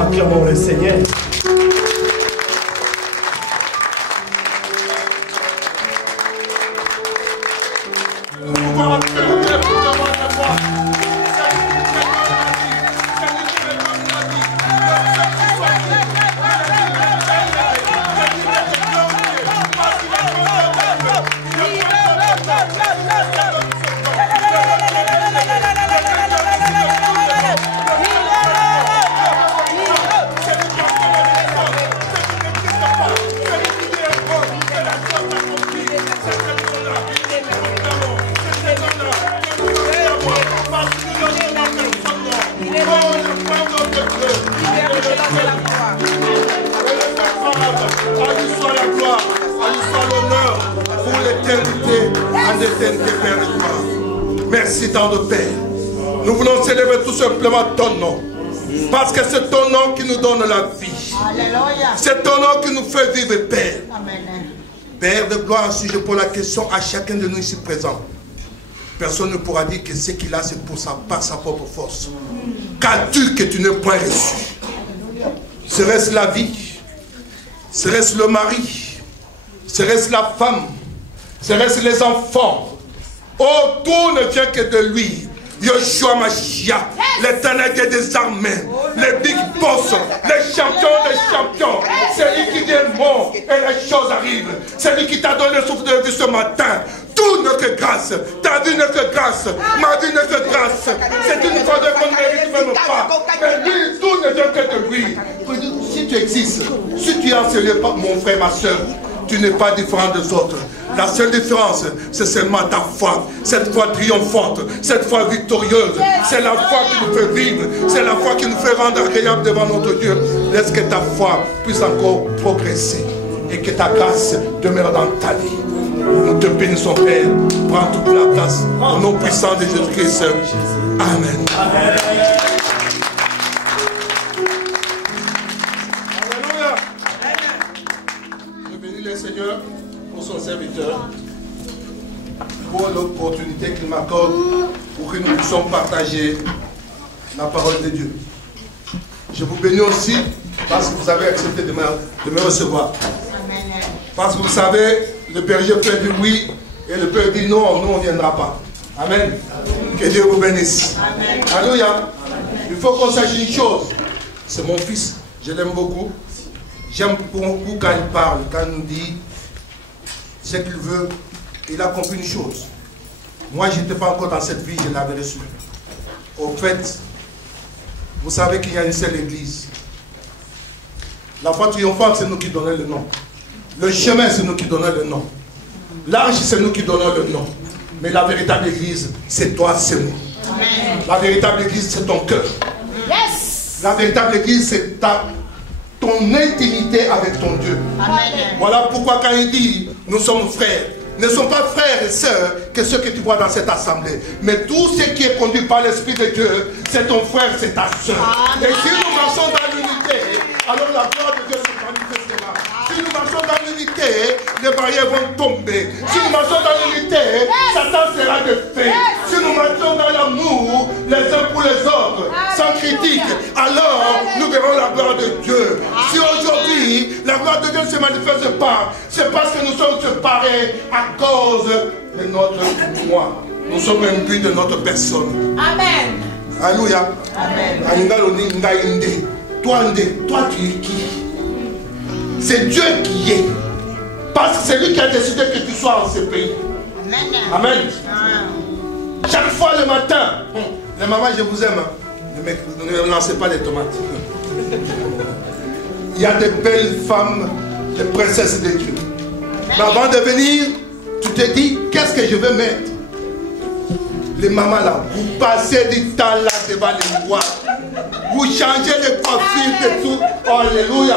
Acclamons le Seigneur. Merci tant de Père. Nous voulons célébrer tout simplement ton nom. Parce que c'est ton nom qui nous donne la vie. C'est ton nom qui nous fait vivre, Père. Père de gloire, si je pose la question à chacun de nous ici présents, personne ne pourra dire que ce qu'il a, c'est par sa propre force. Qu'as-tu que tu n'aies point reçu? Serait-ce la vie? Serait-ce le mari? Serait-ce la femme? Serait-ce les enfants? Oh, tout ne vient que de lui. Yoshua Mashiach, l'éternel des armées, les big boss, les champions des champions. C'est lui qui dit bon et les choses arrivent. C'est lui qui t'a donné le souffle de vie ce matin. Tout n'est que grâce. Ta vie n'est que grâce. Ma vie n'est que grâce. C'est une faveur qu'on ne mérite même pas. Mais lui, tout ne vient que de lui. Si tu existes, si tu es enseigné par mon frère, ma soeur, tu n'es pas différent des autres. La seule différence, c'est seulement ta foi. Cette foi triomphante, cette foi victorieuse. C'est la foi qui nous fait vivre. C'est la foi qui nous fait rendre agréable devant notre Dieu. Laisse que ta foi puisse encore progresser. Et que ta grâce demeure dans ta vie. Nous te bénissons, Père. Prends toute la place. Au nom puissant de Jésus-Christ. Amen. Amen. Seigneur, pour son serviteur, pour l'opportunité qu'il m'accorde pour que nous puissions partager la parole de Dieu. Je vous bénis aussi parce que vous avez accepté de me recevoir. Parce que vous savez, le berger peut dire oui et le père dit non, nous on ne viendra pas. Amen. Que Dieu vous bénisse. Amen. Alléluia. Il faut qu'on sache une chose. C'est mon fils, je l'aime beaucoup. J'aime beaucoup quand il parle, quand il nous dit ce qu'il veut. Il a compris une chose. Moi, je n'étais pas encore dans cette vie, je l'avais reçu. Au fait, vous savez qu'il y a une seule église. La foi triomphante, c'est nous qui donnons le nom. Le chemin, c'est nous qui donnons le nom. L'arche, c'est nous qui donnons le nom. Mais la véritable église, c'est toi, c'est nous. Amen. La véritable église, c'est ton cœur. Yes. La véritable église, c'est ton intimité avec ton Dieu. Amen. Voilà pourquoi quand il dit, nous sommes frères, ne sont pas frères et sœurs que ceux que tu vois dans cette assemblée. Mais tout ce qui est conduit par l'Esprit de Dieu, c'est ton frère, c'est ta sœur. Et si nous marchons dans l'unité, alors la gloire de Dieu se manifestera. Si nous marchons dans l'unité, les barrières vont tomber. Si nous marchons dans l'unité, Satan sera défait. Si nous marchons dans l'amour, les uns pour les autres, sans critique, alors nous verrons la gloire de Dieu. Si aujourd'hui, la gloire de Dieu ne se manifeste pas, c'est parce que nous sommes séparés à cause de notre moi. Nous sommes imbus de notre personne. Amen. Alléluia. Amen. Toi, tu es qui? C'est Dieu qui est. Parce que c'est lui qui a décidé que tu sois en ce pays. Amen. Chaque fois le matin, les mamans, je vous aime. Ne me lancez pas les tomates. Il y a des belles femmes, des princesses de Dieu. Mais avant de venir, tu te dis, qu'est-ce que je vais mettre? Les mamans là, vous passez du temps là devant les miroirs. Vous changez les coiffures et tout. Alléluia.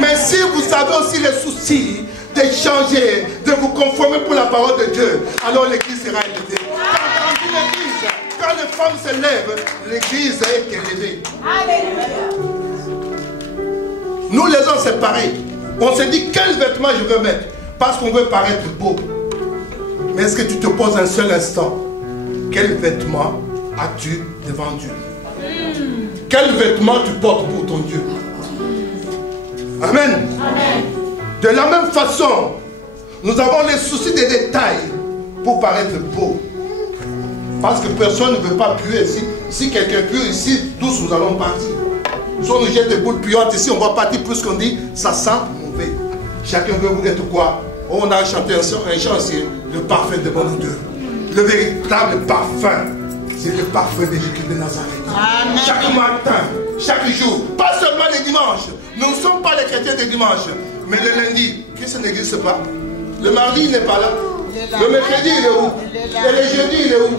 Mais si vous avez aussi les soucis de changer, de vous conformer pour la parole de Dieu, alors l'église sera élevée. Quand femme se lève, l'église est élevée. Nous les hommes c'est pareil. On se dit quel vêtement je veux mettre. Parce qu'on veut paraître beau. Mais est-ce que tu te poses un seul instant? Quel vêtement as-tu devant Dieu? Quel vêtement tu portes pour ton Dieu? Amen. Amen. De la même façon, nous avons les soucis des détails pour paraître beau. Parce que personne ne veut pas puer ici. Si quelqu'un pue ici, tous nous allons partir. Si on nous jette des boules puantes ici, on va partir plus qu'on dit, ça sent mauvais. Chacun veut vous être quoi? On a chanté un chant aussi, le parfum de mon odeur. Le véritable parfum, c'est le parfum de Jésus de Nazareth. Amen. Chaque matin, chaque jour, pas seulement les dimanches. Nous ne sommes pas les chrétiens des dimanches. Mais le lundi, qu'est-ce qui n'existe pas? Le mardi, il n'est pas là. Le mercredi, il est où? Et le jeudi, il est où?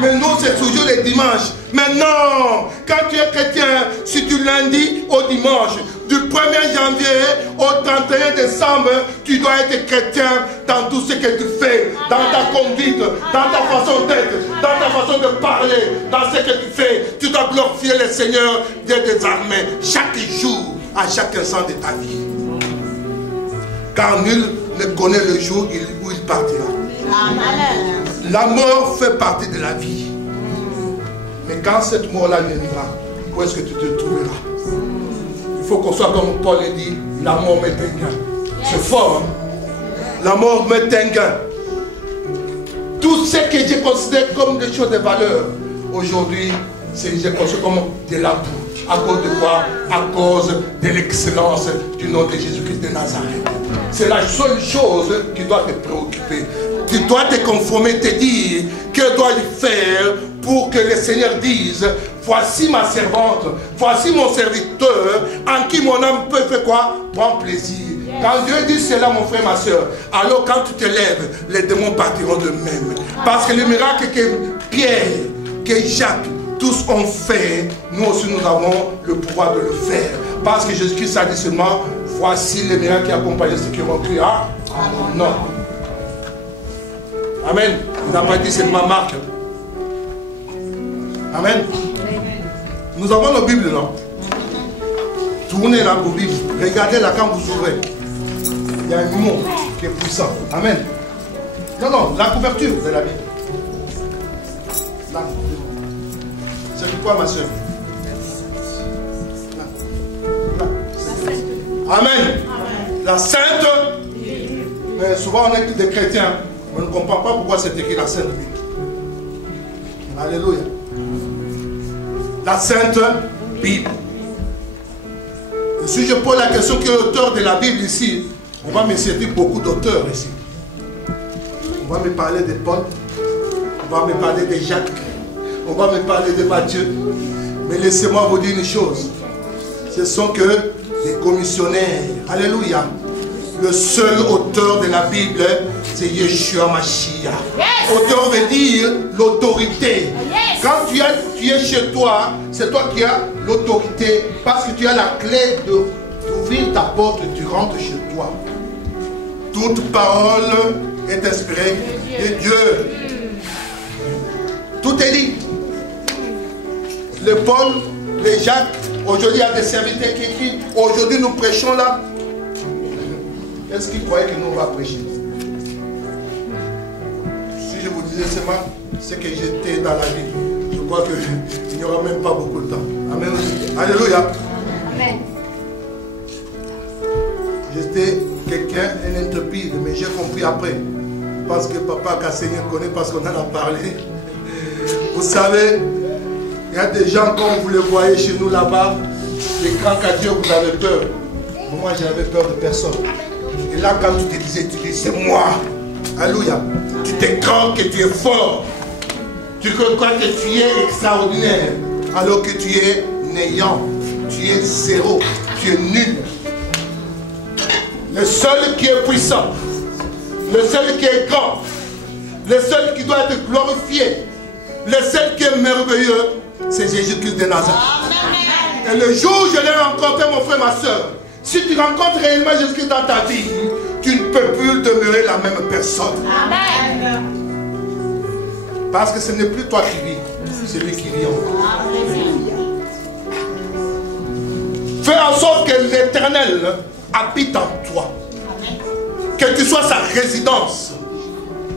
Mais nous, c'est toujours les dimanches. Mais non, quand tu es chrétien, c'est du lundi au dimanche. Du 1er janvier au 31 décembre, tu dois être chrétien dans tout ce que tu fais, dans ta conduite, dans ta façon d'être, dans ta façon de parler, dans ce que tu fais. Tu dois glorifier le Seigneur Dieu des armées chaque jour, à chaque instant de ta vie. Car nul ne connaît le jour où il partira. Amen. La mort fait partie de la vie. Mais quand cette mort-là viendra, où est-ce que tu te trouveras? Il faut qu'on soit comme Paul dit, la mort m'est un gain. C'est fort, hein? La mort m'est un gain. Tout ce que j'ai considéré comme des choses de valeur, aujourd'hui, j'ai considéré comme de la boue. À cause de quoi? À cause de l'excellence du nom de Jésus-Christ de Nazareth. C'est la seule chose qui doit te préoccuper. Tu dois te conformer, te dire, que dois-je faire pour que le Seigneur dise, voici ma servante, voici mon serviteur, en qui mon âme peut faire quoi? Prendre plaisir. Quand Dieu dit cela, mon frère, ma soeur, alors quand tu te lèves, les démons partiront de même. Parce que le miracle que Pierre, que Jacques, tous ont fait, nous aussi nous avons le pouvoir de le faire. Parce que Jésus-Christ a dit seulement, voici les miracles qui accompagnent ceux qui ont cru. Ah, non. Amen. Il n'a pas dit c'est ma marque. Amen. Nous avons nos Bibles là. Tournez là vos Bibles. Regardez là quand vous ouvrez. Il y a un mot qui est puissant. Amen. Non, non, la couverture de la Bible. Là. C'est quoi ma soeur? Amen. Amen. La Sainte. Mais souvent on est des chrétiens. On ne comprend pas pourquoi c'est écrit la Sainte Bible. Alléluia. La Sainte Bible. Et si je pose la question qui est l'auteur de la Bible ici, on va me servir beaucoup d'auteurs ici. On va me parler de Paul, on va me parler de Jacques, on va me parler de Matthieu. Mais laissez-moi vous dire une chose. Ce sont que des commissionnaires. Alléluia. Le seul auteur de la Bible, c'est Yeshua Mashiach. Yes. Auteur veut dire l'autorité. Yes. Quand tu es chez toi, c'est toi qui as l'autorité. Parce que tu as la clé d'ouvrir ta porte et tu rentres chez toi. Toute parole est inspirée de Dieu. Tout est dit. Le Paul, les Jacques, aujourd'hui il y a des serviteurs qui écrivent. Aujourd'hui nous prêchons là. Est-ce qu'ils croyaient que nous on va prêcher? Si je vous disais seulement ce que j'étais dans la vie, je crois qu'il n'y aura même pas beaucoup de temps. Amen. Alléluia. Amen. J'étais quelqu'un, un intrépide, mais j'ai compris après. Parce que papa Kassénier connaît, parce qu'on en a parlé. Vous savez, il y a des gens, comme vous le voyez chez nous là-bas, les grands cadieux, vous avez peur. Moi, j'avais peur de personne. Et là, quand tu te disais, tu dis, c'est moi. Alléluia. Tu te crois que tu es fort. Tu crois que tu es extraordinaire. Alors que tu es néant. Tu es zéro. Tu es nul. Le seul qui est puissant. Le seul qui est grand. Le seul qui doit être glorifié. Le seul qui est merveilleux. C'est Jésus-Christ de Nazareth. Et le jour où je l'ai rencontré, mon frère, ma soeur, si tu rencontres réellement Jésus-Christ dans ta vie, tu ne peux plus demeurer la même personne. Amen. Parce que ce n'est plus toi qui vis, celui qui vit en toi. Fais en sorte que l'Éternel habite en toi. Que tu sois sa résidence.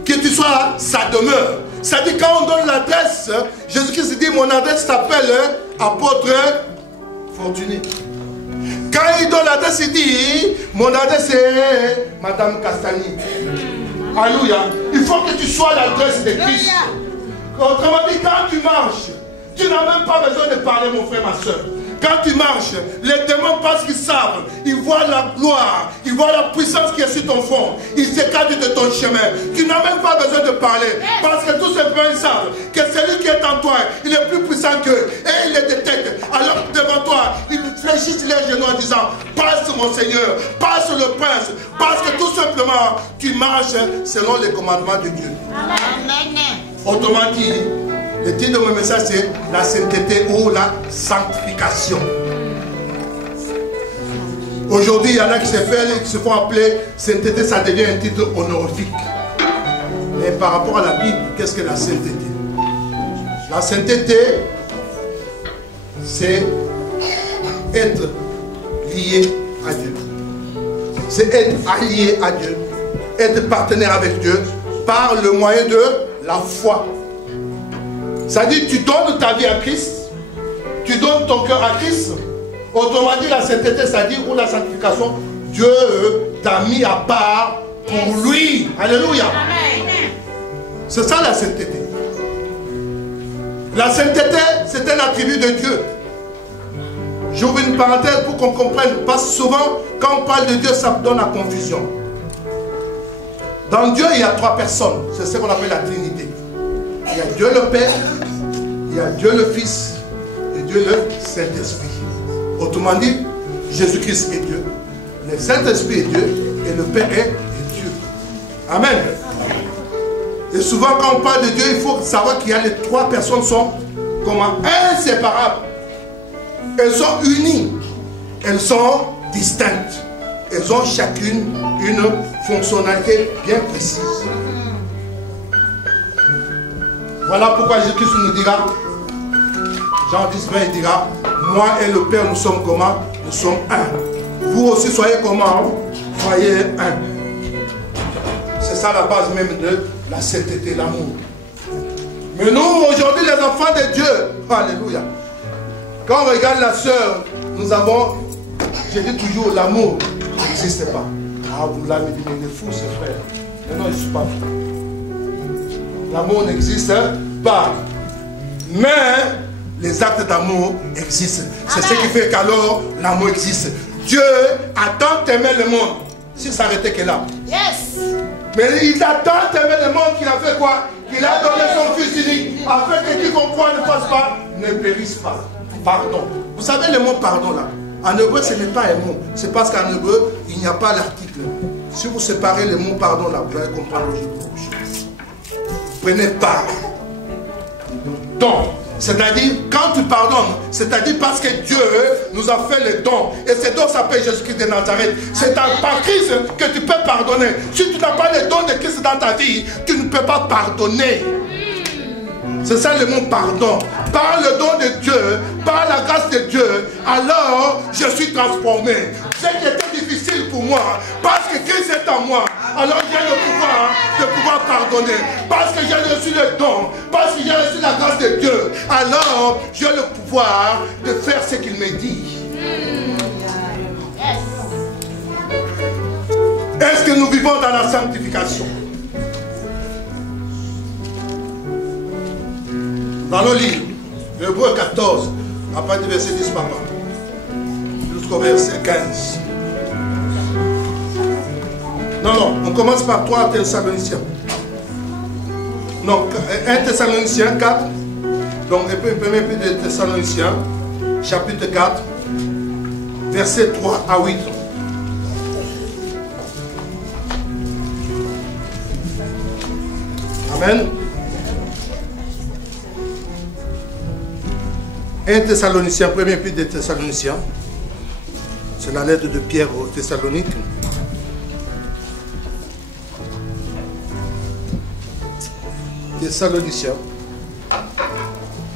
Que tu sois sa demeure. Ça dit quand on donne l'adresse, Jésus-Christ dit mon adresse s'appelle apôtre Fortuné. Quand il donne l'adresse, il dit mon adresse est Madame Castagny. Alléluia. Il faut que tu sois l'adresse de Christ. Autrement dit, quand tu marches, tu n'as même pas besoin de parler, mon frère, ma soeur. Quand tu marches, les démons parce qu'ils savent, ils voient la gloire, ils voient la puissance qui est sur ton front. Ils s'écartent de ton chemin. Tu n'as même pas besoin de parler. Parce que tout simplement ils savent que celui qui est en toi, il est plus puissant qu'eux. Et ils les détectent. Alors devant toi, ils fléchissent les genoux en disant, passe mon Seigneur, passe le prince. Parce que tout simplement, tu marches selon les commandements de Dieu. Amen. Autrement dit, le titre de mon message c'est la sainteté ou la sanctification. Aujourd'hui, il y en a qui se font appeler sainteté, ça devient un titre honorifique. Mais par rapport à la Bible, qu'est-ce que la sainteté? La sainteté, c'est être lié à Dieu. C'est être allié à Dieu. Être partenaire avec Dieu par le moyen de la foi. Ça dit, tu donnes ta vie à Christ, tu donnes ton cœur à Christ. Autrement dit, la sainteté, ça dit, ou la sanctification, Dieu t'a mis à part pour lui. Alléluia. C'est ça la sainteté. La sainteté, c'est un attribut de Dieu. J'ouvre une parenthèse pour qu'on comprenne. Parce que souvent, quand on parle de Dieu, ça donne la confusion. Dans Dieu, il y a trois personnes. C'est ce qu'on appelle la Trinité. Il y a Dieu le Père, il y a Dieu le Fils et Dieu le Saint-Esprit. Autrement dit, Jésus-Christ est Dieu, le Saint-Esprit est Dieu et le Père est Dieu. Amen. Et souvent quand on parle de Dieu, il faut savoir qu'il y a les trois personnes sont comment inséparables. Elles sont unies, elles sont distinctes. Elles ont chacune une fonctionnalité bien précise. Voilà pourquoi Jésus-Christ nous dira, Jean 10, 20, il dira, moi et le Père, nous sommes comment? Nous sommes un. Vous aussi soyez comment? Soyez un. C'est ça la base même de la sainteté, l'amour. Mais nous, aujourd'hui, les enfants de Dieu, alléluia. Quand on regarde la sœur, nous avons, je dis toujours, l'amour n'existe pas. Ah, vous l'avez dit, mais il est fou, ce frère. Mais non, je ne suis pas fou. L'amour n'existe pas. Mais les actes d'amour existent. C'est ce qui fait qu'alors l'amour existe. Dieu a tant aimé le monde. S'il s'arrêtait que là. Yes. Mais il a tant aimé le monde qu'il a fait quoi? Qu'il a donné son Fils unique. Afin que qui comprend ne fasse pas, ne périsse pas. Pardon. Vous savez le mot pardon là. En hébreu ce n'est pas un mot. C'est parce qu'en hébreu il n'y a pas l'article. Si vous séparez le mot pardon là, vous allez comprendre le jeu de bouche. Prenez part. Donc, c'est-à-dire, quand tu pardonnes, c'est-à-dire parce que Dieu nous a fait les dons. Et ces dons s'appellent Jésus-Christ de Nazareth. C'est par Christ que tu peux pardonner. Si tu n'as pas les dons de Christ dans ta vie, tu ne peux pas pardonner. C'est ça le mot pardon. Par le don de Dieu, par la grâce de Dieu, alors je suis transformé. Ce qui était difficile pour moi, parce que Christ est en moi, alors j'ai le pouvoir pardonner. Parce que j'ai reçu le don, parce que j'ai reçu la grâce de Dieu, alors j'ai le pouvoir de faire ce qu'il me dit. Est-ce que nous vivons dans la sanctification? Dans le livre, Hébreux 14, à partir du verset 10, papa, jusqu'au verset 15. Non, on commence par 3 Thessaloniciens. Non, 1 Thessaloniciens 4. Donc, le premier épître de Thessaloniciens, chapitre 4, verset 3 à 8. Amen. 1 Thessaloniciens, premier épître de Thessaloniciens. C'est la lettre de Pierre aux Thessaloniques. Thessaloniciens,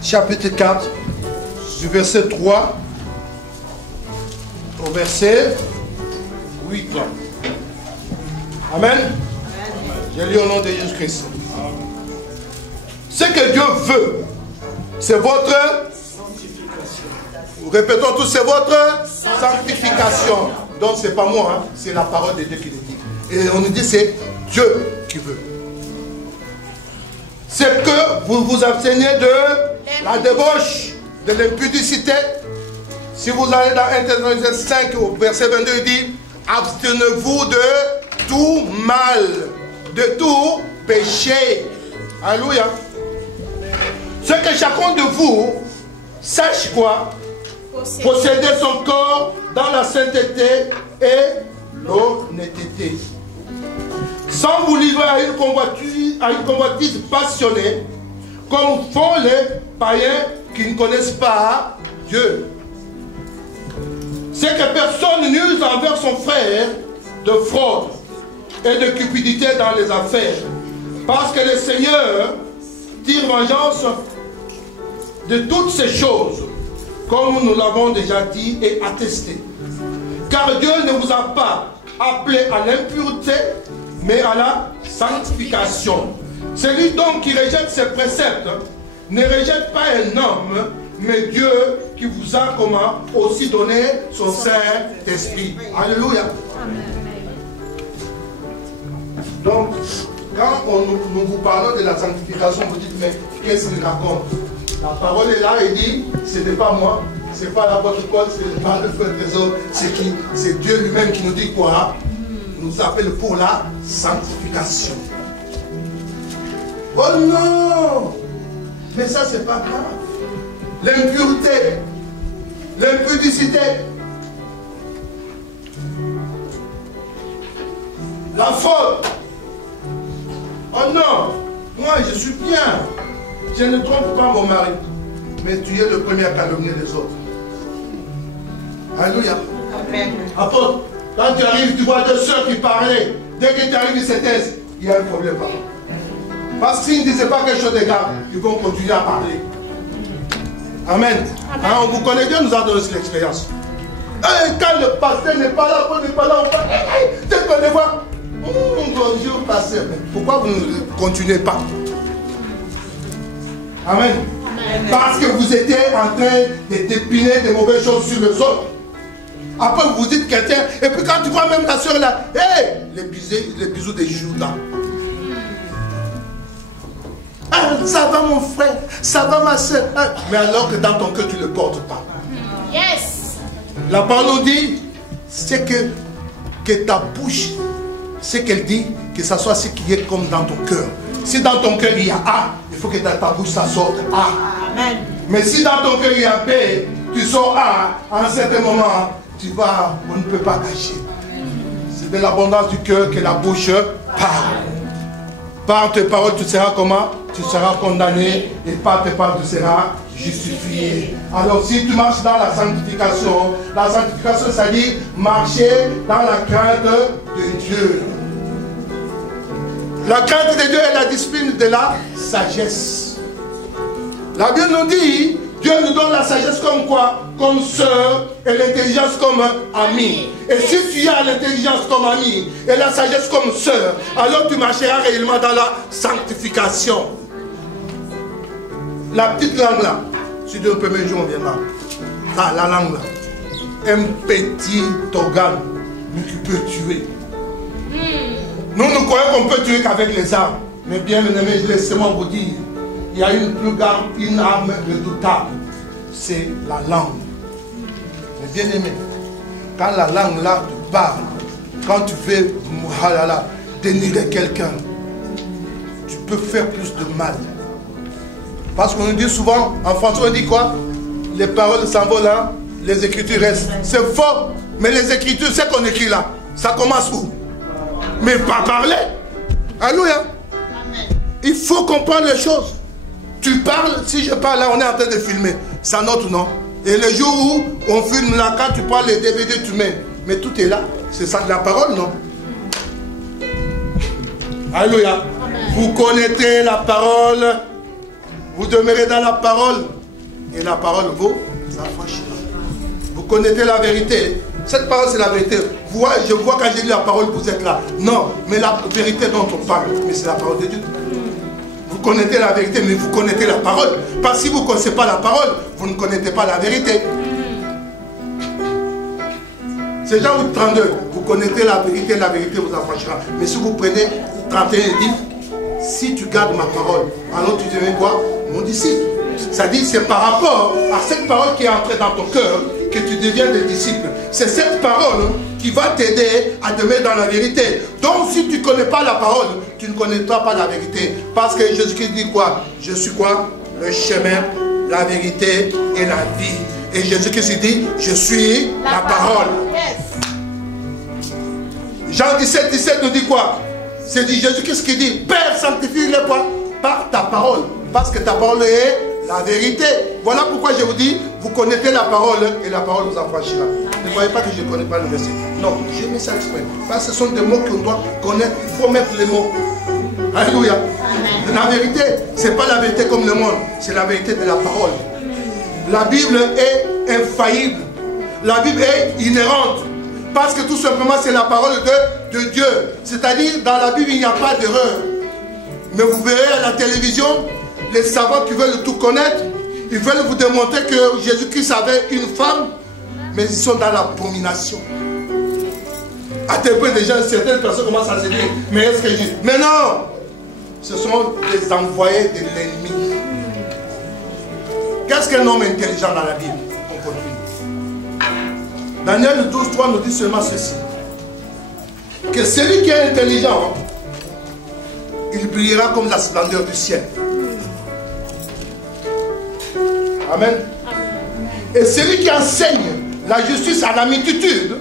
chapitre 4, du verset 3 au verset 8. Amen. Je lis au nom de Jésus-Christ. Ce que Dieu veut, c'est votre sanctification. Répétons tous, c'est votre sanctification. Donc ce n'est pas moi, hein, c'est la parole de Dieu qui le dit. Et on nous dit c'est Dieu qui veut. C'est que vous vous abstenez de la débauche, de l'impudicité. Si vous allez dans 1 Thessaloniciens 5 au verset 22, il dit abstenez-vous de tout mal, de tout péché. Alléluia. Ce que chacun de vous sache quoi? Posséder son corps dans la sainteté et l'honnêteté. Sans vous livrer à une convoitise passionnée, comme font les païens qui ne connaissent pas Dieu. C'est que personne n'use envers son frère de fraude et de cupidité dans les affaires. Parce que le Seigneur tire vengeance de toutes ces choses, comme nous l'avons déjà dit et attesté. Car Dieu ne vous a pas appelé à l'impureté, mais à la sanctification. Celui donc qui rejette ses préceptes ne rejette pas un homme, mais Dieu qui vous a comment aussi donné son Saint-Esprit. Alléluia. Donc, quand nous vous parlons de la sanctification, vous dites, mais qu'est-ce qu'il raconte? La parole est là et dit, ce n'est pas moi, ce n'est pas l'apôtre Paul, ce n'est pas le frère Trésor, c'est Dieu lui-même qui nous dit quoi? Nous appelle pour la sanctification. Oh non! Mais ça, c'est pas grave. L'impureté, l'impudicité, la faute. Oh non! Moi, je suis bien. Je ne trompe pas mon mari. Mais tu es le premier à calomnier les autres. Alléluia. Amen. Apôtre, quand tu arrives, tu vois deux sœurs qui parlaient. Dès que tu arrives, ils se taisent. Il y a un problème. Parce qu'ils ne disaient pas quelque chose de grave, ils vont continuer à parler. Amen. Hein, on vous connaît, Dieu nous a donné cette expérience. Quand le pasteur n'est pas là, on n'est pas là, on va. Dès qu'on les voit, bonjour pasteur. Pourquoi vous ne continuez pas? Amen. Amen. Parce que vous étiez en train de dépiner des mauvaises choses sur les autres. Après vous dites quelqu'un, et puis quand tu vois même ta soeur là, hey, les bisous de Judas. Ah, ça va mon frère, ça va ma soeur. Ah, mais alors que dans ton cœur tu ne le portes pas. Yes. La parole nous dit, c'est que ta bouche, ce qu'elle dit, que ça soit ce qui est comme dans ton cœur. Si dans ton cœur il y a A, il faut que dans ta bouche ça sorte A. Amen. Mais si dans ton cœur il y a B, tu sors A, à un certain moment, on ne peut pas cacher. C'est de l'abondance du cœur que la bouche parle. Par tes paroles, tu seras comment? Tu seras condamné, et par tes paroles, tu seras justifié. Alors si tu marches dans la sanctification, ça dit marcher dans la crainte de Dieu. La crainte de Dieu est la discipline de la sagesse. La Bible nous dit, Dieu nous donne la sagesse comme quoi? Comme sœur, et l'intelligence comme ami. Et si tu as l'intelligence comme ami et la sagesse comme sœur, alors tu marcheras réellement dans la sanctification. La petite langue là, si Dieu peut me jouer, on viendra. Ah, la langue là, un petit organe qui peut tuer. Nous croyons qu'on peut tuer qu'avec les armes. Mais bien aimé, laissez-moi vous dire, il y a une arme redoutable. C'est la langue. Mais bien aimé, quand la langue là te parle, quand tu veux dénigrer quelqu'un, tu peux faire plus de mal. Parce qu'on nous dit souvent, en français on dit quoi? Les paroles s'envolent là, les écritures restent. C'est faux, mais les écritures, c'est qu'on écrit là. Ça commence où? Mais pas parler. Alléluia. Il faut comprendre les choses. Tu parles, si je parle là, on est en train de filmer. Ça note ou non? Et le jour où on filme là, quand tu parles les DVD, tu mets. Mais tout est là. C'est ça de la parole, non? Alléluia. Vous connaîtrez la parole. Vous demeurez dans la parole. et la parole vous affranchira. Vous connaissez la vérité. Cette parole, c'est la vérité. Je vois quand j'ai lu la parole, vous êtes là. Non, mais la vérité dont on parle, mais c'est la parole de Dieu. Vous connaissez la vérité, mais vous connaissez la parole. Parce que si vous ne connaissez pas la parole, vous ne connaissez pas la vérité. C'est Jean 32. Vous connaissez la vérité vous affranchira. Mais si vous prenez 31 et dit, si tu gardes ma parole, alors tu deviens quoi? Mon disciple. Ça dit, c'est par rapport à cette parole qui est entrée dans ton cœur que tu deviens des disciples. C'est cette parole qui va t'aider à demeurer dans la vérité. Donc si tu ne connais pas la parole, tu ne connaîtras pas la vérité. Parce que Jésus-Christ dit quoi? Je suis quoi? Le chemin, la vérité et la vie. Et Jésus-Christ dit, je suis la parole. Jean 17, 17 nous dit quoi? C'est dit Jésus-Christ qui dit, Père, sanctifie-les quoi? Par ta parole. Parce que ta parole est la vérité. Voilà pourquoi je vous dis, vous connaissez la parole et la parole vous affranchira. Ne voyez pas que je ne connais pas le verset. Non, j'ai mis ça exprès. Parce que ce sont des mots qu'on doit connaître. Il faut mettre les mots. Alléluia. La vérité, ce n'est pas la vérité comme le monde. C'est la vérité de la parole. La Bible est infaillible. La Bible est inhérente. Parce que tout simplement, c'est la parole de Dieu. C'est-à-dire, dans la Bible, il n'y a pas d'erreur. Mais vous verrez à la télévision, les savants qui veulent tout connaître, ils veulent vous démontrer que Jésus-Christ avait une femme, mais ils sont dans l'abomination. À tel point, déjà, certaines personnes commencent à se dire, mais est-ce que Jésus... Mais non! Ce sont des envoyés de l'ennemi. Qu'est-ce qu'un homme intelligent dans la Bible? On continue. Daniel 12, 3 nous dit seulement ceci. Que celui qui est intelligent, il brillera comme la splendeur du ciel. Amen. Et celui qui enseigne la justice à la multitude,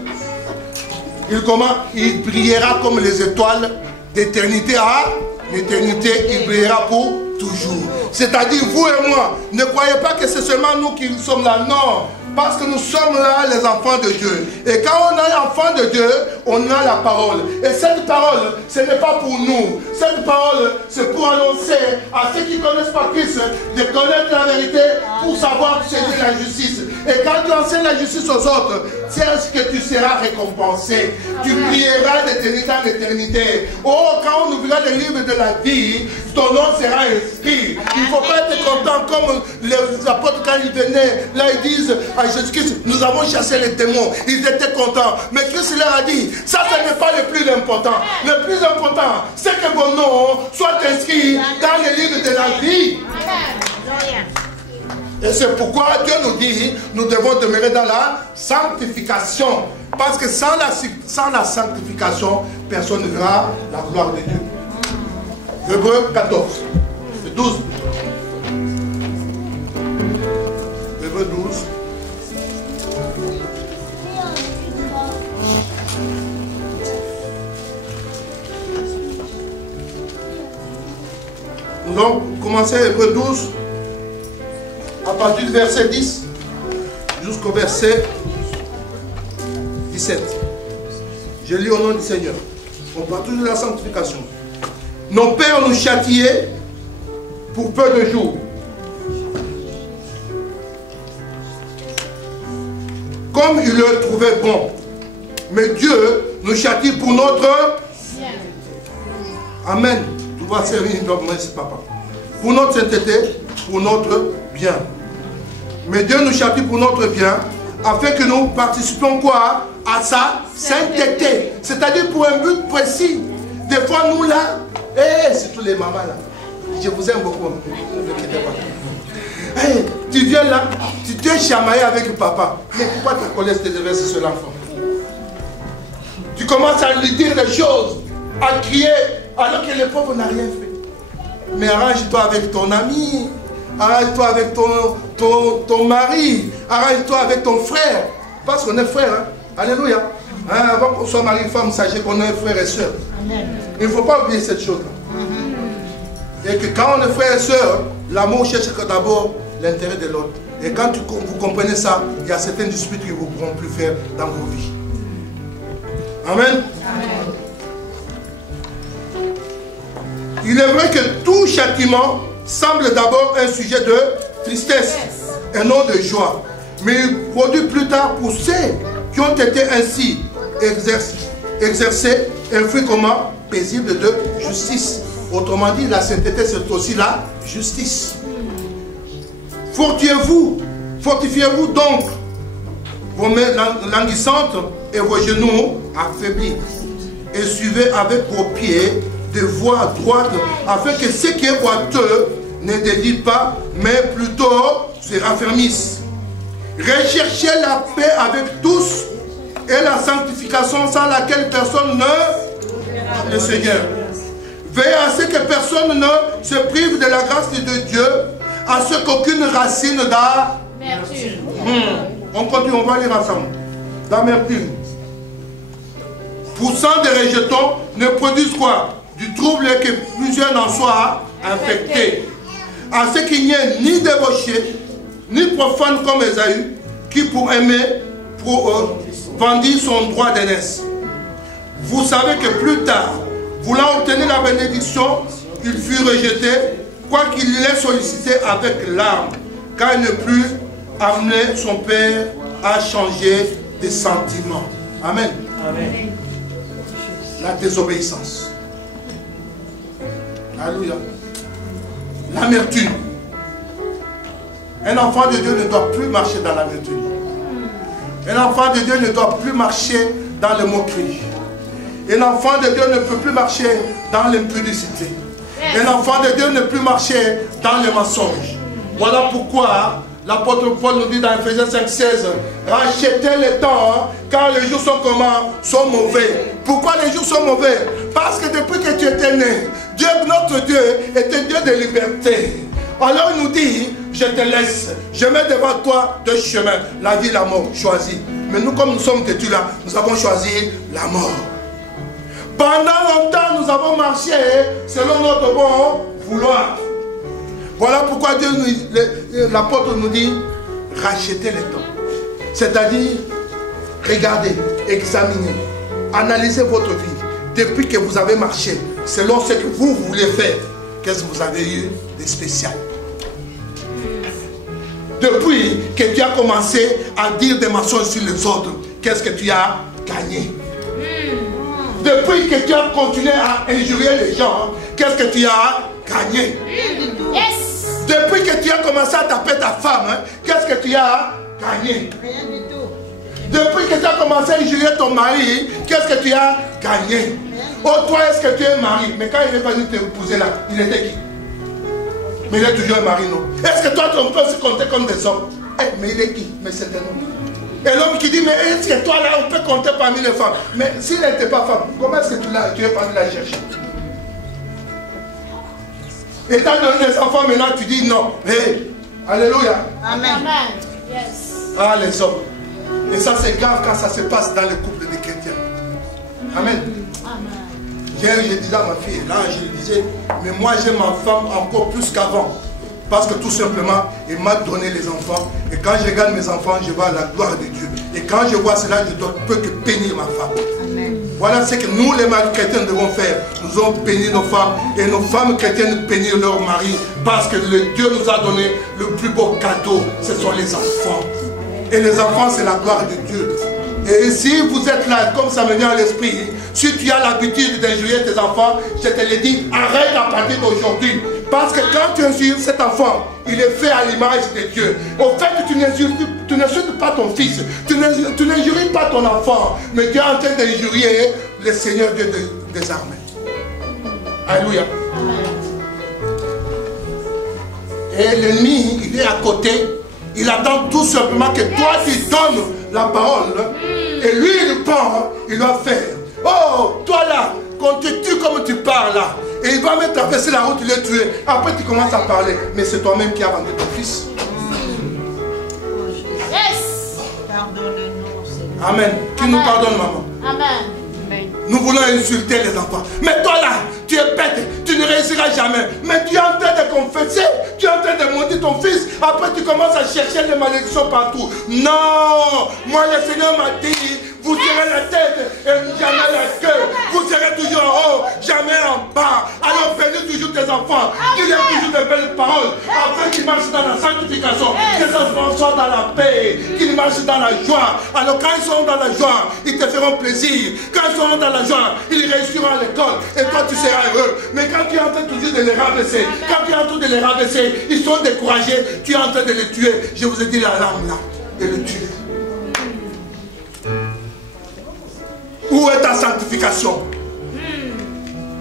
il brillera comme les étoiles d'éternité à l'éternité, il brillera pour toujours. C'est-à-dire, vous et moi, ne croyez pas que c'est seulement nous qui sommes là, non. Parce que nous sommes là les enfants de Dieu. Et quand on est enfant de Dieu, on a la parole. Et cette parole, ce n'est pas pour nous. Cette parole, c'est pour annoncer à ceux qui ne connaissent pas Christ de connaître la vérité pour savoir saisir la justice. Et quand tu enseignes la justice aux autres, c'est ce que tu seras récompensé. Tu brilleras d'éternité en éternité. Oh, quand on ouvrira les livres de la vie, ton nom sera inscrit. Il ne faut pas être content comme les apôtres quand ils venaient. Là, ils disent à Jésus-Christ, nous avons chassé les démons. Ils étaient contents. Mais Christ leur a dit, ça, ce n'est pas le plus important. Le plus important, c'est que vos noms soient inscrits dans les livres de la vie. Et c'est pourquoi Dieu nous dit, nous devons demeurer dans la sanctification. Parce que sans la sanctification, personne ne verra la gloire de Dieu. Hébreux 14, 12. Hébreux 12. Nous allons commencer Hébreux 12. À partir du verset 10 jusqu'au verset 17. Je lis au nom du Seigneur. On parle toujours de la sanctification. Nos pères nous châtiaient pour peu de jours. Comme ils le trouvaient bon. Mais Dieu nous châtie pour notre... Amen. Tu vas servir une dogme, c'est papa. Pour notre sainteté, pour notre bien. Mais Dieu nous châtie pour notre bien, afin que nous participions quoi? À sa sainteté. C'est-à-dire pour un but précis. Des fois, nous là, c'est tous les mamans là. Je vous aime beaucoup. Ne vous inquiétez pas. Hey, tu viens là, tu t'es chamaillé avec papa. Mais pourquoi ta colère te déverse sur l'enfant? Tu commences à lui dire des choses, à crier, alors que le pauvre n'a rien fait. Mais arrange-toi avec ton ami. Arrange-toi avec ton mari. Arrange-toi avec ton frère. Parce qu'on est frère. Hein? Alléluia. Hein? Avant qu'on soit mari et femme, sachez qu'on est frère et soeur. Il ne faut pas oublier cette chose-là. Et que quand on est frère et soeur, l'amour cherche d'abord l'intérêt de l'autre. Et quand vous comprenez ça, il y a certaines disputes que vous ne pourrez plus faire dans vos vies. Amen. Il est vrai que tout châtiment semble d'abord un sujet de tristesse. un nom de joie, mais il produit plus tard pour ceux qui ont été ainsi exercés un fruit comment? Paisible de justice. Autrement dit, la sainteté, c'est aussi la justice. Fortifiez-vous donc vos mains languissantes et vos genoux affaiblis. Et suivez avec vos pieds de voies droites, afin que ce qui est boiteux ne dévie pas, mais plutôt se raffermisse. Recherchez la paix avec tous et la sanctification sans laquelle personne ne... Le Seigneur. Veillez à ce que personne ne se prive de la grâce de Dieu, à ce qu'aucune racine d'amertume. On continue, on va lire ensemble. D'amertume. Poussant des rejetons ne produisent quoi? Du trouble et que plusieurs n'en soient infectés. À ce qu'il n'y ait ni débauché, ni profane comme Ésaü, qui pour aimer, vendit son droit d'aînesse. Vous savez que plus tard, voulant obtenir la bénédiction, il fut rejeté, quoiqu'il l'ait sollicité avec larmes, car il ne put amener son père à changer de sentiments. Amen. Amen. La désobéissance. Alléluia. L'amertume. Un enfant de Dieu ne doit plus marcher dans l'amertume. Un enfant de Dieu ne doit plus marcher dans le moquerie. Un enfant de Dieu ne peut plus marcher dans l'impudicité. Un enfant de Dieu ne peut plus marcher dans le mensonge. Voilà pourquoi l'apôtre Paul nous dit dans Ephésiens 5,16, rachetez le temps, car les jours sont comment? Sont mauvais. Pourquoi les jours sont mauvais? Parce que depuis que tu étais né, Dieu, notre Dieu, était Dieu de liberté. Alors il nous dit, je te laisse, je mets devant toi deux chemins, la vie et la mort, choisis. Mais nous, comme nous sommes têtus là, nous avons choisi la mort. Pendant longtemps, nous avons marché selon notre bon vouloir. Voilà pourquoi l'apôtre nous dit, rachetez le temps. C'est-à-dire, regardez, examinez, analysez votre vie. Depuis que vous avez marché, selon ce que vous voulez faire, qu'est-ce que vous avez eu de spécial? Depuis que tu as commencé à dire des mensonges sur les autres, qu'est-ce que tu as gagné? Depuis que tu as continué à injurier les gens, qu'est-ce que tu as gagné? Yes. Depuis que tu as commencé à taper ta femme, qu'est-ce que tu as gagné? Rien du tout. Depuis que tu as commencé à injurier ton mari, qu'est-ce que tu as gagné? Oh, toi, est-ce que tu es marié? Mais quand il est venu t'épouser là, il était qui? Mais il est toujours un mari, non? Est-ce que toi, on peut se compter comme des hommes? Mais il est qui? Mais c'est un homme. Et l'homme qui dit, mais est-ce que toi là, on peut compter parmi les femmes? Mais s'il n'était pas femme, comment est-ce que tu es parti la chercher? Et tu as donné des enfants, maintenant tu dis non. Hey, alléluia. Amen. Yes. Ah, les hommes. Et ça c'est grave quand ça se passe dans le couple des chrétiens. Amen. Hier, je disais à ma fille, là je lui disais, mais moi j'aime ma femme encore plus qu'avant. Parce que tout simplement, il m'a donné les enfants. Et quand je regarde mes enfants, je vois la gloire de Dieu. Et quand je vois cela, je ne peux que bénir ma femme. Amen. Voilà ce que nous, les maris chrétiens, devons faire. Nous devons bénir nos femmes. Et nos femmes chrétiennes bénir leurs maris. Parce que Dieu nous a donné le plus beau cadeau. Ce sont les enfants. Et les enfants, c'est la gloire de Dieu. Et si vous êtes là, comme ça me vient à l'esprit, si tu as l'habitude d'injurier tes enfants, je te le dis, arrête à partir d'aujourd'hui. Parce que quand tu injures cet enfant, il est fait à l'image de Dieu. Au fait que tu n'insultes pas ton fils, tu n'injuries pas ton enfant, mais tu es en train d'injurier le Seigneur Dieu des armées. Alléluia. Et l'ennemi, il est à côté. Il attend tout simplement que toi tu donnes la parole. Et lui, il part, il va faire. Oh, toi là, qu'on te tue comme tu parles là. Et il va même traverser la route, il est tué. Après, tu commences à parler. Mais c'est toi-même qui as vendu ton fils. Yes. Pardonne-nous. Amen. Qui nous pardonne, maman? Amen. Nous voulons insulter les enfants. Mais toi là, tu es bête, tu ne réussiras jamais. Mais tu es en train de confesser, tu es en train de maudire ton fils. Après, tu commences à chercher les malédictions partout. Non, moi, le Seigneur m'a dit, Vous serez la tête et jamais la queue. Vous serez toujours en haut, jamais en bas. Alors bénis toujours tes enfants. Dis-leur toujours de belles paroles afin qu'ils marchent dans la sanctification. Que ces enfants soient dans la paix, qu'ils marchent dans la joie. Alors quand ils seront dans la joie, ils te feront plaisir. Quand ils seront dans la joie, ils réussiront à l'école et toi tu seras heureux. Mais quand tu es en train toujours de les rabaisser, quand tu es en train de les rabaisser, ils sont découragés, tu es en train de les tuer. Je vous ai dit la langue là, et le tuer. Où est ta sanctification?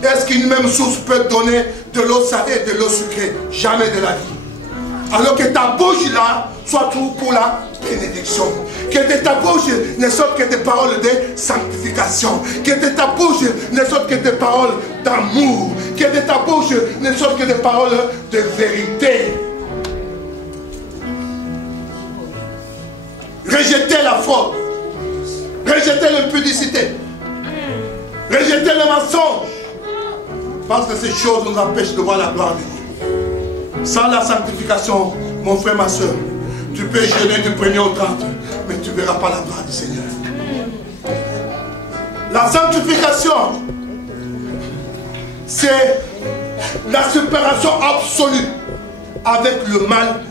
Est-ce qu'une même source peut donner de l'eau salée et de l'eau sucrée? Jamais de la vie. Alors que ta bouche là soit tout pour la bénédiction. Que de ta bouche ne sortent que des paroles de sanctification. Que de ta bouche ne sortent que des paroles d'amour. Que de ta bouche ne sortent que des paroles de vérité. Rejetez la faute. Rejetez l'impudicité. Rejetez le mensonge. Parce que ces choses nous empêchent de voir la gloire de Dieu. Sans la sanctification, mon frère, ma soeur, tu peux jeûner du 1er au 30, mais tu ne verras pas la gloire du Seigneur. La sanctification, c'est la séparation absolue avec le mal,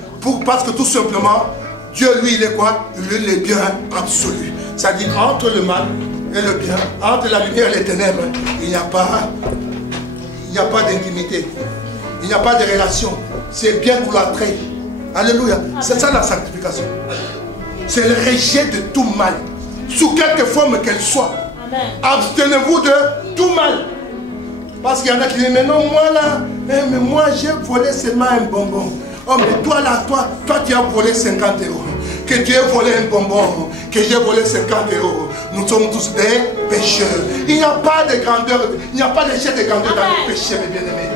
parce que tout simplement, Dieu, lui, il est quoi? Il est bien absolu. C'est-à-dire, entre le mal et le bien, entre la lumière et les ténèbres, il n'y a pas d'intimité. Il n'y a pas de relation. C'est bien cloîtré. Alléluia. C'est ça la sanctification. C'est le rejet de tout mal. Sous quelque forme qu'elle soit. Abstenez-vous de tout mal. Parce qu'il y en a qui disent, mais non, moi là, mais moi j'ai volé seulement un bonbon. Oh, mais toi là, toi tu as volé 50 €. Que tu aies volé un bonbon, que j'ai volé 50 €. Nous sommes tous des pécheurs. Il n'y a pas de grandeur, il n'y a pas d'échelle de grandeur dans le péché, mes bien-aimés.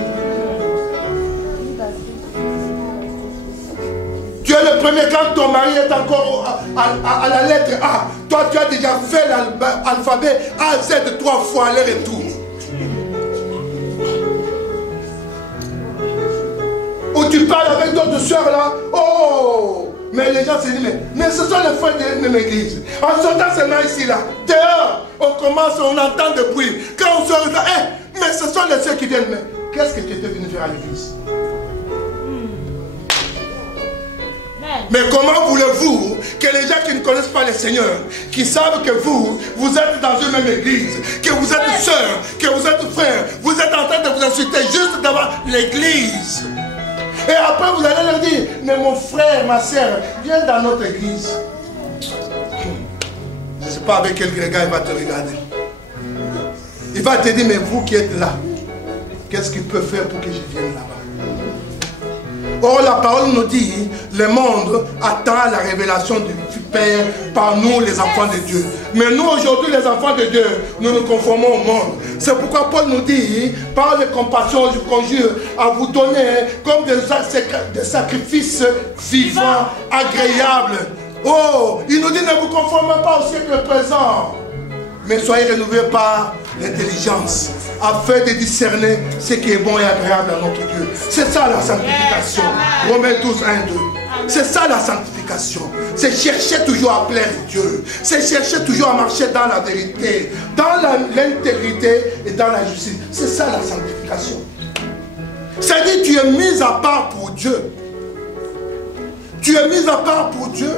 Tu es le premier quand ton mari est encore à la lettre A. Toi, tu as déjà fait l'alphabet A, Z 3 fois aller-retour. Ou tu parles avec d'autres soeurs là. Oh! Mais les gens se disent, mais ce sont les frères de même église. En sortant seulement ici là, dehors, on commence, on entend des bruits. Quand on sort là, mais ce sont les soeurs qui viennent. Mais qu'est-ce que tu étais venu faire à l'église? Mais comment voulez-vous que les gens qui ne connaissent pas le Seigneur, qui savent que vous êtes dans une même église, que vous êtes sœurs, que vous êtes frères, vous êtes en train de vous insulter juste devant l'église? Et après vous allez leur dire, mais mon frère, ma soeur, viens dans notre église. Je ne sais pas avec quel regard il va te regarder. Il va te dire, mais vous qui êtes là, qu'est-ce qu'il peut faire pour que je vienne là-bas? Or la parole nous dit, le monde attend la révélation du Père par nous les enfants de Dieu. Mais nous aujourd'hui les enfants de Dieu, nous nous conformons au monde. C'est pourquoi Paul nous dit, par les compassions, je conjure à vous donner comme des sacrifices vivants, agréables. Oh, il nous dit, ne vous conformez pas au siècle présent, mais soyez renouvelés par l'intelligence, afin de discerner ce qui est bon et agréable à notre Dieu. C'est ça la sanctification. Romains 12, 1, 2. C'est ça la sanctification. C'est chercher toujours à plaire Dieu. C'est chercher toujours à marcher dans la vérité, dans l'intégrité et dans la justice. C'est ça la sanctification. C'est-à-dire tu es mis à part pour Dieu. Tu es mis à part pour Dieu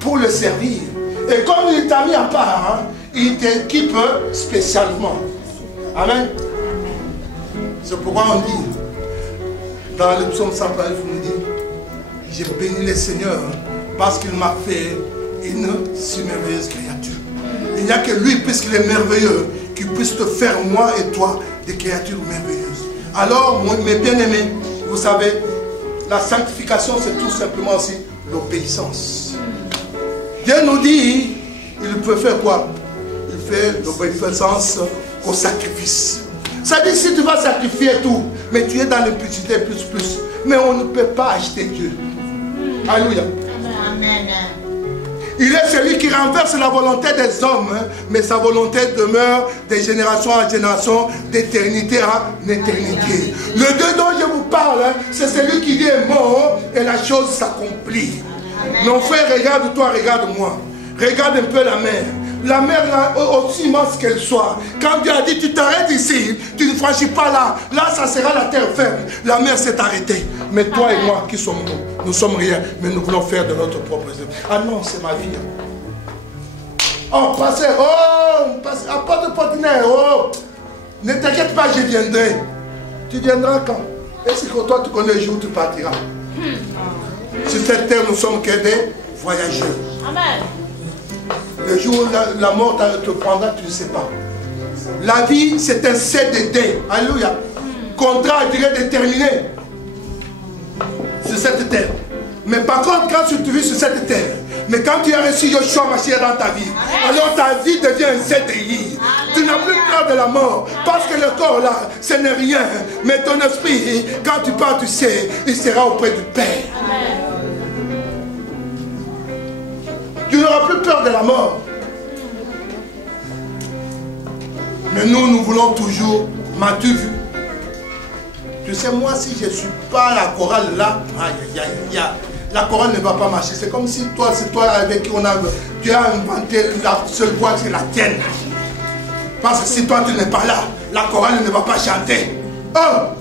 pour le servir. Et comme il t'a mis à part, il t'équipe spécialement. Amen. C'est pourquoi on dit, dans le psaume 109, on dit, j'ai béni le Seigneur parce qu'il m'a fait une si merveilleuse créature. Il n'y a que lui, puisqu'il est merveilleux, qui puisse te faire, moi et toi, des créatures merveilleuses. Alors, mes bien-aimés, vous savez, la sanctification, c'est tout simplement aussi l'obéissance. Dieu nous dit, il peut faire quoi? Il fait l'obéissance au sacrifice. Ça dit, si tu vas sacrifier tout, mais tu es dans l'impudicité plus. Mais on ne peut pas acheter Dieu. Alléluia. Amen. Il est celui qui renverse la volonté des hommes, mais sa volonté demeure de génération en génération, d'éternité en éternité. Le Dieu dont je vous parle, c'est celui qui dit un mot et la chose s'accomplit. Mon frère, regarde-toi, regarde-moi. Regarde un peu la mer. La mer, aussi immense qu'elle soit, quand Dieu a dit tu t'arrêtes ici, tu ne franchis pas là, là ça sera la terre ferme. La mer s'est arrêtée. Mais toi et moi, qui sommes-nous? Nous sommes rien, mais nous voulons faire de notre propre œuvre. Ah non, c'est ma vie. Oh, pasteur, oh, apporte portinaire, oh. Ne t'inquiète pas, je viendrai. Tu viendras quand? Est-ce que toi tu connais le jour où tu partiras? Sur cette terre, nous sommes que des voyageurs. Amen. Le jour où la mort te prendra, tu ne sais pas. La vie, c'est un CDD. Alléluia. Contrat à durée déterminée. Sur cette terre. Mais par contre, quand tu vis sur cette terre, mais quand tu as reçu Yoshua Mashiach dans ta vie, alors ta vie devient un CDI. Tu n'as plus peur de la mort. Parce que le corps là, ce n'est rien. Mais ton esprit, quand tu pars, tu sais, il sera auprès du Père. Tu n'auras plus peur de la mort. Mais nous voulons toujours, m'as-tu vu? Tu sais, moi, si je ne suis pas la chorale là, la chorale ne va pas marcher. C'est comme si toi, c'est toi avec qui tu as inventé la seule voix, c'est la tienne. Parce que si toi, tu n'es pas là, la chorale ne va pas chanter. Oh!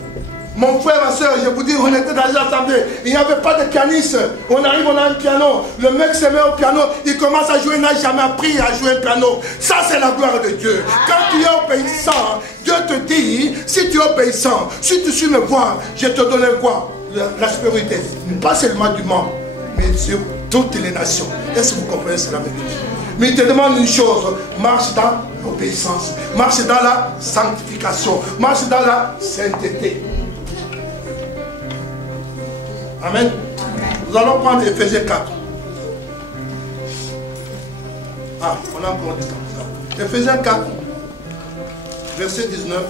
Mon frère, ma soeur, je vous dis, on était dans l'assemblée, il n'y avait pas de pianiste. On arrive, on a un piano. Le mec se met au piano, il commence à jouer, il n'a jamais appris à jouer un piano. Ça, c'est la gloire de Dieu. Quand tu es obéissant, Dieu te dit, si tu es obéissant, si tu suis me voir, je te donne quoi? L'aspérité. Pas seulement du monde, mais sur toutes les nations. Est-ce que vous comprenez cela, mes amis? Mais il te demande une chose, marche dans l'obéissance, marche dans la sanctification, marche dans la sainteté. Amen. Nous allons prendre Ephésiens 4. Ah, on a encore du temps. Ephésiens 4, verset 19.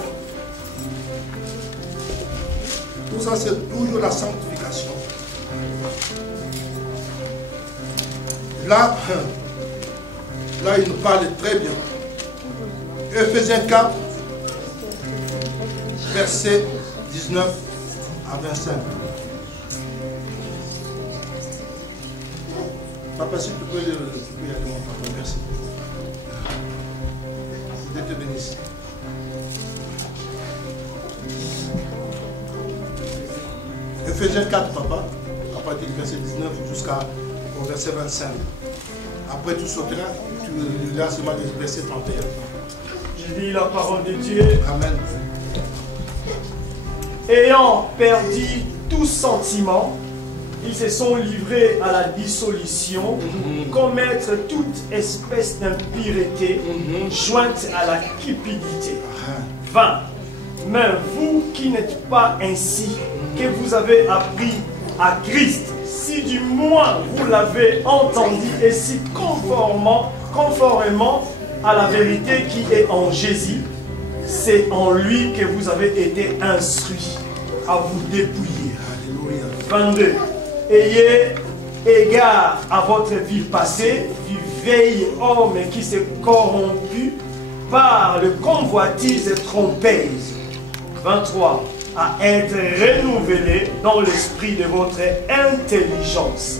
Tout ça, c'est toujours la sanctification. Là, il nous parle très bien. Ephésiens 4, verset 19 à 25. Papa, si tu peux y aller, mon papa, merci. Dieu te bénisse. Ephésiens 4, papa, à partir du verset 19 jusqu'au verset 25. Après tu sauteras, tu liras seulement le verset 31. Je lis la parole de Dieu. Amen. Ayant perdu tout sentiment, ils se sont livrés à la dissolution, commettre toute espèce d'impureté jointe à la cupidité. 20. Mais vous qui n'êtes pas ainsi, que vous avez appris à Christ, si du moins vous l'avez entendu et si conformément à la vérité qui est en Jésus, c'est en lui que vous avez été instruits à vous dépouiller. Alléluia. 22. Ayez égard à votre vie passée, du vieil homme qui s'est corrompu par le convoitise trompeuse. 23. À être renouvelé dans l'esprit de votre intelligence.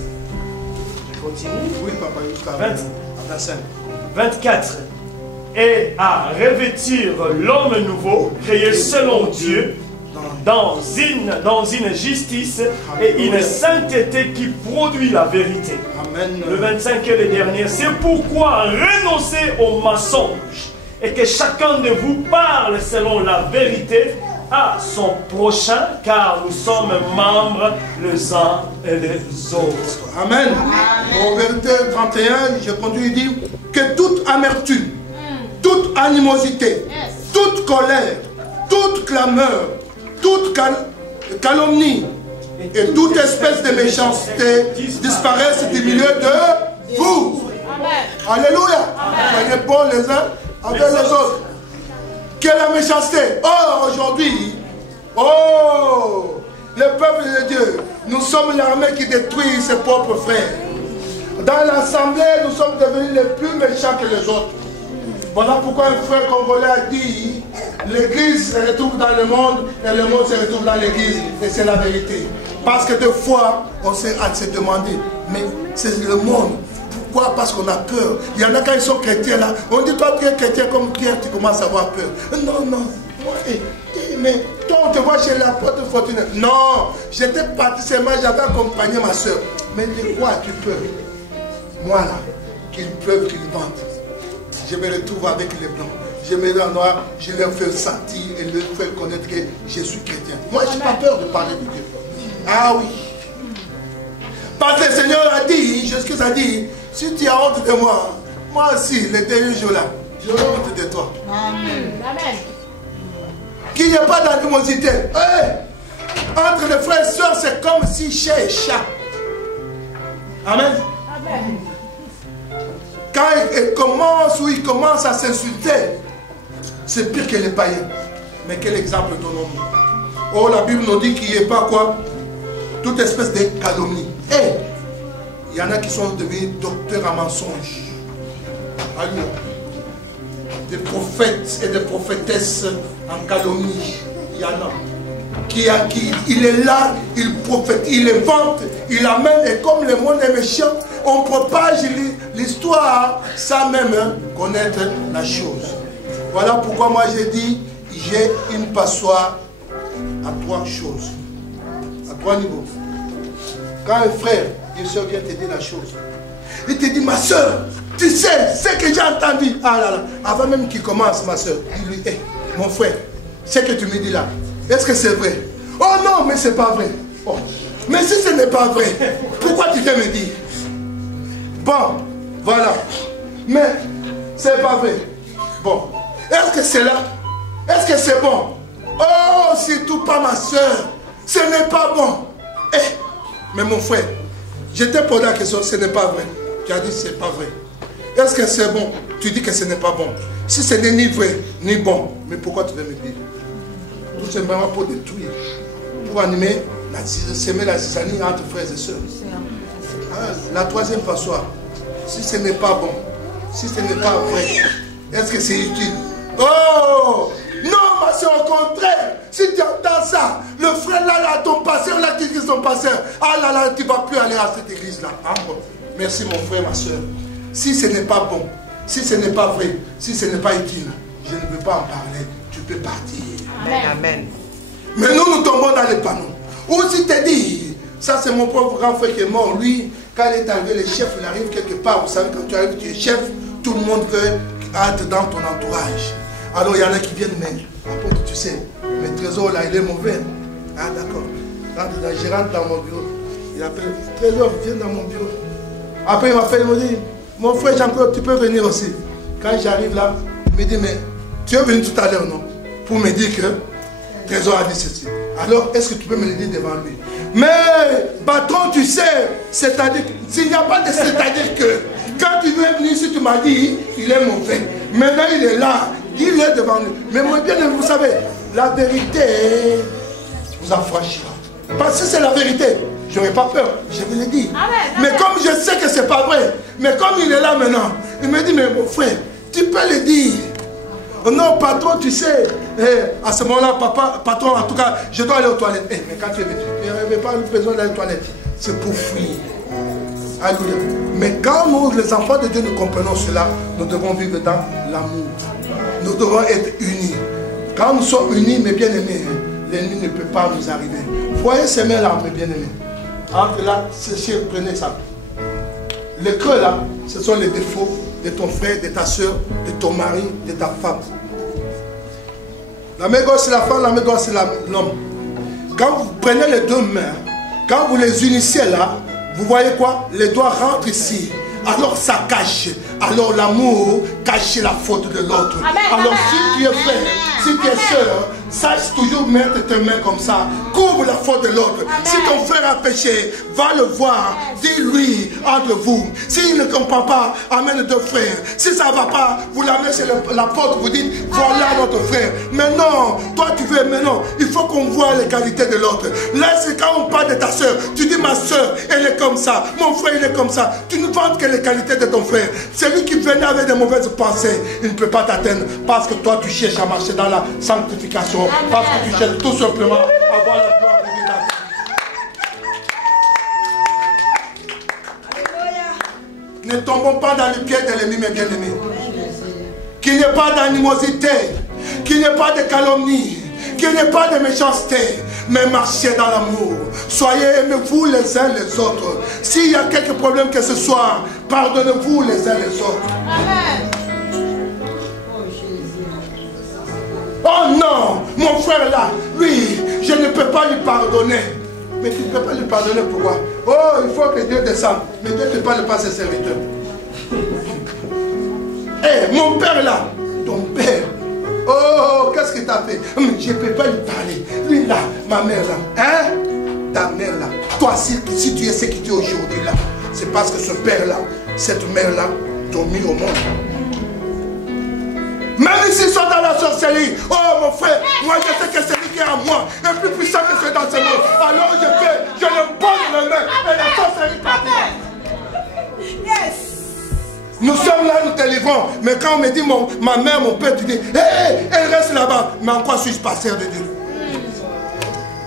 Je continue. Oui, papa, jusqu'à 25. 24. Et à revêtir l'homme nouveau, créé selon Dieu, dans une justice et une sainteté qui produit la vérité. Amen. Le 25 est le dernier. C'est pourquoi renoncez au mensonge et que chacun de vous parle selon la vérité à son prochain, car nous sommes membres les uns et les autres. Amen. Au verset 31, je continue de dire que toute amertume, toute animosité, toute colère, toute clameur, toute calomnie et toute espèce de méchanceté disparaissent du milieu de vous. Amen. Alléluia. Soyez bons les uns avec les autres. Que la méchanceté. Oh, aujourd'hui, oh, le peuple de Dieu, nous sommes l'armée qui détruit ses propres frères. Dans l'assemblée, nous sommes devenus les plus méchants que les autres. Voilà pourquoi un frère congolais a dit, l'église se retrouve dans le monde et le monde se retrouve dans l'église. Et c'est la vérité. Parce que des fois, on s'est demandé, mais c'est le monde. Pourquoi? Parce qu'on a peur. Il y en a quand ils sont chrétiens là. On dit toi tu es chrétien comme Pierre, tu commences à avoir peur. Non, non. Mais toi on te voit chez l'apôtre Fortuné. Non, j'étais parti seulement, j'avais accompagné ma soeur. Mais de quoi tu peux? Moi là, qu'il pleuve, qu'il vente. Je me retrouve avec les blancs. Je me rends noir, je leur fais sentir et leur fais connaître que je suis chrétien. Moi je n'ai pas peur de parler de Dieu. Ah oui. Parce que le Seigneur a dit, Jésus a dit, si tu as honte de moi, moi aussi, les derniers jours là, je vais honte de toi. Amen. Amen. Qu'il n'y ait pas d'animosité. Hey, entre les frères et sœurs, c'est comme si chat et chat. Amen. Amen. Quand il commence à s'insulter, c'est pire que les païens. Mais quel exemple donnons-nous? Oh, la Bible nous dit qu'il n'y ait pas quoi? Toute espèce de calomnie. Et il y en a qui sont devenus docteurs en mensonges. Alléluia. Des prophètes et des prophétesses en calomnie. Il y en a. Il est là, il prophète, il invente, il amène. Et comme le monde est méchant, on propage l'histoire sans même connaître la chose. Voilà pourquoi moi j'ai dit, j'ai une passoire à 3 choses. À 3 niveaux. Quand un frère, une soeur vient te dire la chose, il te dit, ma soeur, tu sais, ce que j'ai entendu. Ah là là, avant même qu'il commence, ma soeur, il lui dit, hey, mon frère, ce que tu me dis là, est-ce que c'est vrai? Oh non, mais c'est pas vrai. Oh. Mais si ce n'est pas vrai, pourquoi tu viens me dire? Bon, voilà. Mais c'est pas vrai. Bon, est-ce que c'est là? Est-ce que c'est bon? Oh, surtout pas ma soeur. Ce n'est pas bon. Eh, mais mon frère, je t'ai posé la question, ce n'est pas vrai. Tu as dit c'est pas vrai. Est-ce que c'est bon? Tu dis que ce n'est pas bon. Si ce n'est ni vrai, ni bon, mais pourquoi tu veux me dire? Tout simplement pour détruire, pour animer, semer la zizanie entre frères et sœurs. La 3e passoire, si ce n'est pas bon, si ce n'est pas vrai, est-ce que c'est utile? Oh! Non, ma soeur, au contraire, si tu entends ça, le frère là, ton pasteur, là, qui dit son pasteur, ah là là, tu ne vas plus aller à cette église-là. Ah, bon. Merci mon frère, ma soeur. Si ce n'est pas bon, si ce n'est pas vrai, si ce n'est pas utile, je ne veux pas en parler, tu peux partir. Amen. Amen. Mais nous tombons dans les panneaux. Ou si tu dis, ça c'est mon propre grand frère qui est mort, lui, quand il est arrivé, le chef, il arrive quelque part, vous savez, quand tu arrives, tu es chef, tout le monde veut être dans ton entourage. Alors il y en a qui viennent, mais apôtre, tu sais, le trésor là, il est mauvais. Ah d'accord. Je rentre dans mon bureau. Il appelle, trésor, viens dans mon bureau. Après il m'appelle, il me dit, mon frère Jean-Claude, tu peux venir aussi. Quand j'arrive là, il me dit, mais tu es venu tout à l'heure, non? Pour me dire que trésor a dit ceci. Alors, est-ce que tu peux me le dire devant lui? Mais, patron, tu sais, c'est-à-dire, s'il n'y a pas de c'est-à-dire que, quand tu veux venir, si tu m'as dit, il est mauvais. Maintenant, il est là, dis-le devant lui. Mais moi, bien, vous savez, la vérité vous affranchira. Parce que c'est la vérité, je n'aurai pas peur, je vais le dire. Mais comme je sais que ce n'est pas vrai, mais comme il est là maintenant, il me dit, mais mon frère, tu peux le dire. Oh non, patron, tu sais, à ce moment-là, patron, en tout cas, je dois aller aux toilettes. Mais quand tu es venu, tu n'avais pas besoin d'aller aux toilettes. C'est pour fuir. Alléluia. Mais quand nous, les enfants de Dieu, nous comprenons cela, nous devons vivre dans l'amour. Nous devons être unis. Quand nous sommes unis, mes bien-aimés, l'ennemi ne peut pas nous arriver. Voyez ces mains-là, mes bien-aimés. Entre là, prenez ça. Le creux là, ce sont les défauts de ton frère, de ta soeur, de ton mari, de ta femme. La main gauche c'est la femme, la main droite c'est l'homme. Quand vous prenez les deux mains, quand vous les unissez là, vous voyez quoi? Les doigts rentrent ici. Alors ça cache. Alors l'amour cache la faute de l'autre. Alors si tu es frère, si tu es soeur, sache toujours mettre tes mains comme ça. Couvre la faute de l'autre. Si ton frère a péché, va le voir. Dis-lui entre vous. S'il ne comprend pas, amène deux frères. Si ça ne va pas, vous l'amenez chez la porte, vous dites, voilà notre frère. Mais non, toi tu veux, mais non. Il faut qu'on voit les qualités de l'autre. Là, c'est quand on parle de ta soeur. Tu dis, ma soeur, elle est comme ça. Mon frère, il est comme ça. Tu ne vantes que les qualités de ton frère. Celui qui venait avec des mauvaises pensées, il ne peut pas t'atteindre. Parce que toi, tu cherches à marcher dans la sanctification. Parce que tu cherches tout simplement à avoir la gloire de Dieu. Ne tombons pas dans le pied de l'ennemi, mes bien-aimés. Qu'il n'y ait pas d'animosité, qu'il n'y ait pas de calomnie, qu'il n'y ait pas de méchanceté, mais marchez dans l'amour. Soyez, aimez-vous les uns les autres. S'il y a quelques problèmes que ce soit, pardonnez-vous les uns les autres. Amen. Oh non, mon frère là, lui, je ne peux pas lui pardonner. Mais tu ne peux pas lui pardonner, pourquoi? Oh, il faut que Dieu descende. Mais Dieu ne parle pas à ses serviteurs. Eh, mon père là, ton père. Oh, qu'est-ce que tu as fait? Je ne peux pas lui parler. Lui là, ma mère là. Hein? Ta mère là. Toi, si tu es ce que tu es aujourd'hui là, c'est parce que ce père là, cette mère là, t'ont mis au monde. Même s'ils sont dans la sorcellerie. Oh mon frère, moi je sais que celui qui est en moi est plus puissant que celui dans ce monde. Alors je le bats de la main et la sorcellerie partira. Yes. Nous sommes là, nous te livrons. Mais quand on me dit ma mère, mon père, tu dis, hé, elle reste là-bas. Mais en quoi suis-je pasteur de Dieu?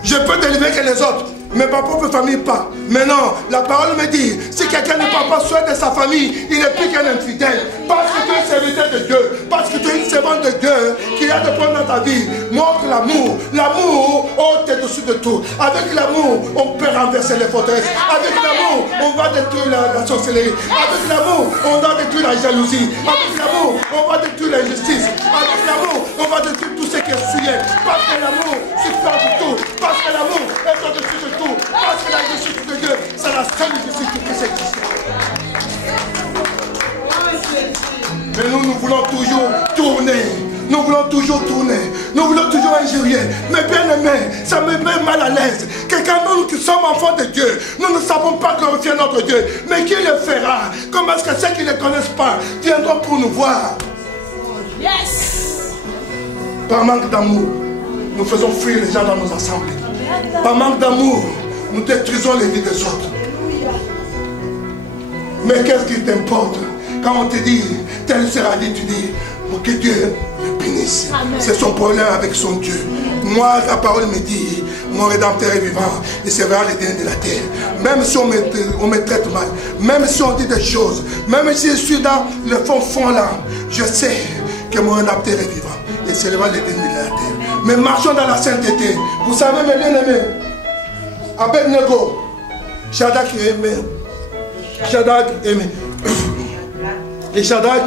Je peux te livrer que les autres. Mais ma propre famille pas. Mais non, la parole me dit, si quelqu'un ne prend pas soin de sa famille, il n'est plus qu'un infidèle. Parce que tu es serviteur de Dieu, parce que tu es une servante de Dieu qui a de prendre dans ta vie. Montre l'amour. L'amour ôte au-dessus de tout. Avec l'amour, on peut renverser les forteresses. Avec l'amour, on va détruire la sorcellerie. Avec l'amour, on va détruire la jalousie. Avec l'amour, on va détruire l'injustice. Avec l'amour, on va détruire tout ce qui est souillé. Parce que l'amour suffit de tout. Parce que l'amour est au-dessus de tout. Parce que la justice de Dieu, c'est la seule justice qui puisse exister. Mais nous voulons toujours tourner. Nous voulons toujours tourner. Nous voulons toujours injurier. Mais bien aimé, ça me met mal à l'aise. Que quand nous qui sommes enfants de Dieu, nous ne savons pas glorifier notre Dieu. Mais qui le fera? Comment est-ce que ceux qui ne le connaissent pas viendront pour nous voir? Yes. Par manque d'amour, nous faisons fuir les gens dans nos assemblées. Par manque d'amour, nous détruisons les vies des autres. Mais qu'est-ce qui t'importe? Quand on te dit, tel sera dit, tu dis, que Dieu me bénisse. C'est son problème avec son Dieu. Moi, la parole me dit, mon Rédempteur est vivant, il sera les derniers de la terre. Même si on me traite mal, même si on dit des choses, même si je suis dans le fond là, je sais que mon Rédempteur est vivant. Il sera les derniers de la terre. Mais marchons dans la sainteté. Vous savez, mes bien-aimés, Abed-Nego, Shadrach aimé. Shadrach aimé. Et Shadrach,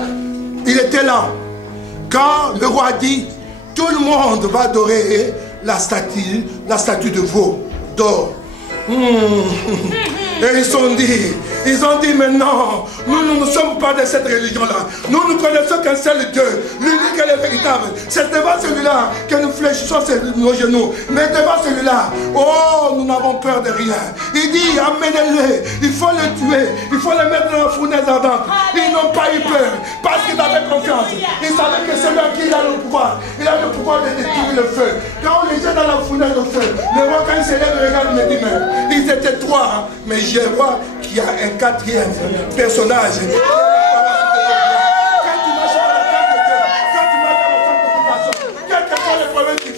il était là. Quand le roi dit, tout le monde va adorer la statue de veau d'or. Et ils ont dit maintenant, nous ne sommes pas de cette religion-là. Nous ne connaissons qu'un seul Dieu, l'unique et le véritable. C'est devant celui-là que nous fléchissons nos genoux. Mais devant celui-là, oh, nous n'avons peur de rien. Il dit, amenez-le, il faut le tuer, il faut le mettre dans la fournaise ardente. Ils n'ont pas eu peur, parce qu'ils avaient confiance. Ils savaient que c'est lui qui a le pouvoir. Il a le pouvoir de détruire le feu. Quand on les jette dans la fournaise de feu, le roi, quand il se lève, regarde, me dit, mais ils étaient trois, mais je vois qu'il y a un quatrième personnage. Quand tu marches dans la tente de Dieu, quand tu marches dans la sanctification, quels que soient les problèmes qui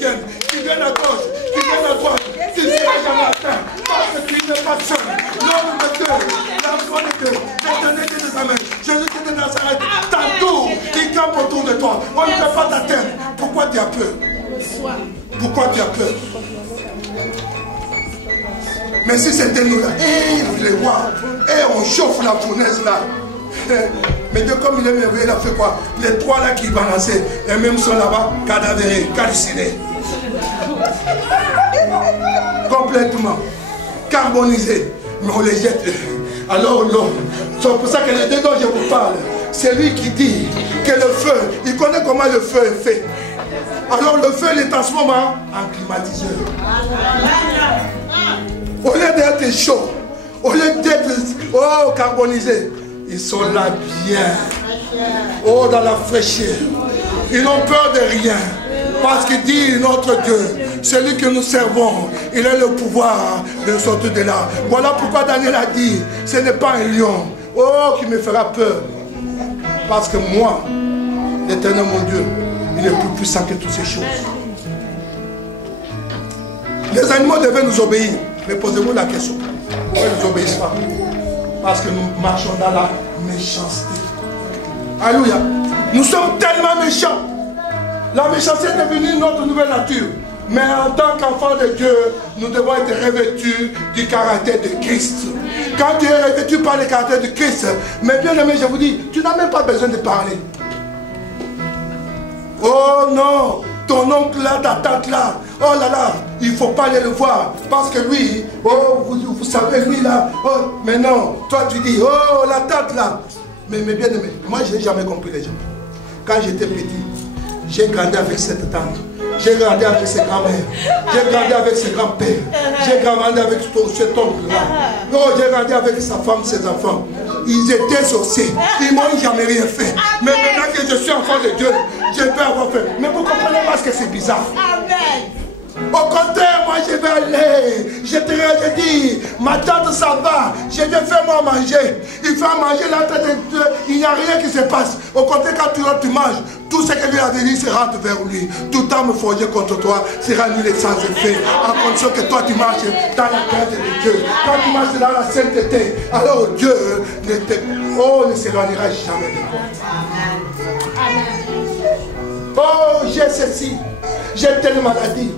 viennent à gauche, qui viennent à droite, tu ne seras jamais atteint, parce que tu n'es pas seul. L'homme de Dieu, l'enfant de Dieu, l'éternité de ta main, Jésus-Christ de Nazareth, t'entoure, il campe autour de toi. On ne peut pas t'atteindre. Pourquoi tu as peur? Pourquoi tu as peur? Mais si c'était nous là, les rois, on chauffe la fournaise là. Mais Dieu, comme il est merveilleux, il a fait quoi? Les trois là qui balançaient, et même sont là-bas, cadavérés, calcinés. Complètement carbonisés. Mais on les jette. Alors l'homme, c'est pour ça que les deux dont je vous parle, c'est lui qui dit que le feu, il connaît comment le feu est fait. Alors le feu les transforme en climatiseur. Au lieu d'être chaud, au lieu d'être carbonisé, ils sont là bien. Oh, dans la fraîcheur. Ils n'ont peur de rien. Parce qu'il dit notre Dieu, celui que nous servons, il a le pouvoir de sortir de là. Voilà pourquoi Daniel a dit, ce n'est pas un lion, oh, qui me fera peur. Parce que moi, l'Éternel mon Dieu, il est plus puissant que toutes ces choses. Les animaux devaient nous obéir. Mais posez-vous la question. Pourquoi ils nous obéissent pas? Parce que nous marchons dans la méchanceté. Alléluia. Nous sommes tellement méchants. La méchanceté est devenue notre nouvelle nature. Mais en tant qu'enfant de Dieu, nous devons être revêtus du caractère de Christ. Quand tu es revêtu par le caractère de Christ, mais bien aimé, je vous dis, tu n'as même pas besoin de parler. Oh non, ton oncle là, ta tante là, oh là là, il ne faut pas aller le voir. Parce que lui, oh, vous savez, lui là, oh, mais non, toi tu dis, oh, la tante là. Mais bien aimé, moi je n'ai jamais compris les gens. Quand j'étais petit, j'ai grandi avec cette tante. J'ai grandi avec ses grands-mères. J'ai grandi avec ses grands-pères. J'ai grandi avec cet oncle-là. Oh, j'ai grandi avec sa femme, ses enfants. Ils étaient sorciers. Ils m'ont jamais rien fait. Mais maintenant que je suis enfant de Dieu, je peux avoir fait. Mais vous comprenez pas ce que c'est bizarre. Amen. Au contraire, moi je vais aller. Je dis, ma tante ça va. Je vais faire moi manger. Il fait manger là, il n'y a rien qui se passe. Au contraire, quand tu manges, tout ce que lui a dit sera vers lui. Tout arme forgé contre toi sera nul et sans effet. En condition que toi tu marches dans la crainte de Dieu. Quand tu marches dans la sainteté, alors Dieu ne s'éloignera jamais de toi. Oh, j'ai ceci. J'ai telle maladie.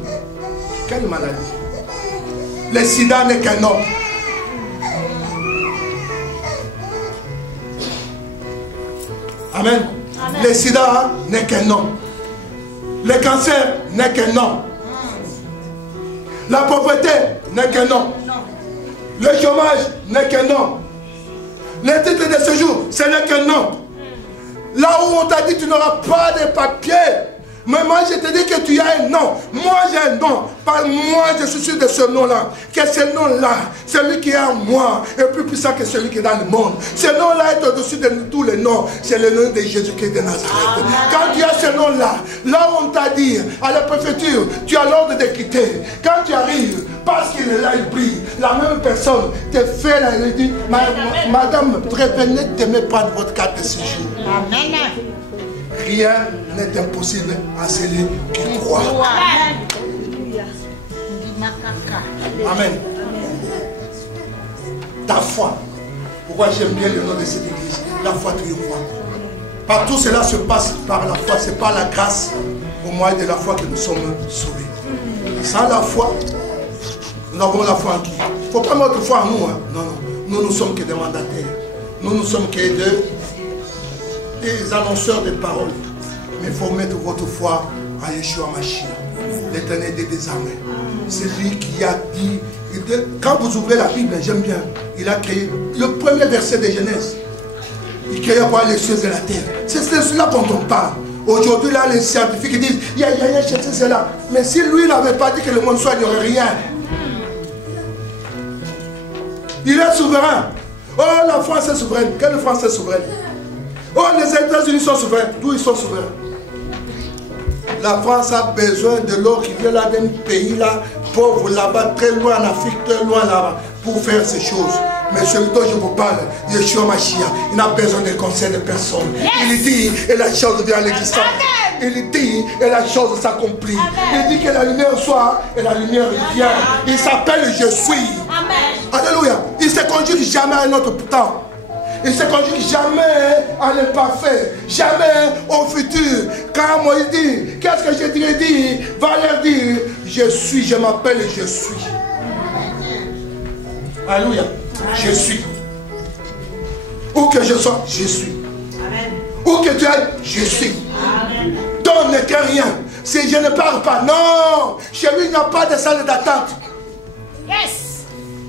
Quelle maladie? Le sida n'est qu'un homme. Amen. Amen. Le sida n'est qu'un homme. Le cancer n'est qu'un homme. La pauvreté n'est qu'un homme. Le chômage n'est qu'un homme. Le titre de séjour, ce n'est qu'un homme. Là où on t'a dit tu n'auras pas de papier. Mais moi je te dis que tu as un nom. Moi j'ai un nom. Moi je suis sûr de ce nom-là. Que ce nom-là, celui qui est en moi, est plus puissant que celui qui est dans le monde. Ce nom-là est au-dessus de tous les noms. C'est le nom de Jésus-Christ de Nazareth. Quand tu as ce nom-là, là où on t'a dit, à la préfecture, tu as l'ordre de quitter. Quand tu arrives, parce qu'il est là, il brille. La même personne te fait la dit, madame, prévenez de me prendre votre carte de séjour. Amen. Rien n'est impossible à celui qui croit. Amen. Ta foi. Pourquoi j'aime bien le nom de cette église? La foi triomphante. Partout cela se passe par la foi. C'est par la grâce au moyen de la foi que nous sommes sauvés. Sans la foi, nous avons la foi en qui? Il ne faut pas mettre foi en nous. Hein. Non, non. Nous ne sommes que des mandataires. Nous ne sommes que des annonceurs de paroles. Mais il faut mettre votre foi en Yeshua Mashiach, l'Éternel des armées. C'est lui qui a dit, quand vous ouvrez la Bible, j'aime bien, il a créé le premier verset de Genèse. Il créa par les cieux et la terre. C'est cela dont on parle. Aujourd'hui, là, les scientifiques disent, il y a rien chez cela. Mais si lui n'avait pas dit que le monde soit, il n'y aurait rien. Il est souverain. Oh, la France est souveraine. Quelle France est souveraine? Oh, les États-Unis sont souverains. D'où ils sont souverains? La France a besoin de l'or qui vient là d'un pays là, pauvre là-bas, très loin en Afrique, très loin là-bas, pour faire ces choses. Mais celui dont je vous parle, Yeshua Mashiach, il n'a besoin de conseil de personne. Il dit, et la chose vient à l'existence. Il dit, et la chose s'accomplit. Il dit que la lumière soit, et la lumière vient. Il s'appelle Je suis. Alléluia. Il ne se conjugue jamais à un autre temps. Il ne se conjugue jamais à l'imparfait, jamais au futur. Quand Moïse dit, qu'est-ce que je dirais dire? Va leur dire, je suis, je m'appelle et je suis. Alléluia. Je suis. Où que je sois, je suis. Amen. Où que tu ailles, je suis. Amen. Donc n'est que rien. Si je ne parle pas, non. Chez lui, il n'y a pas de salle d'attente. Yes.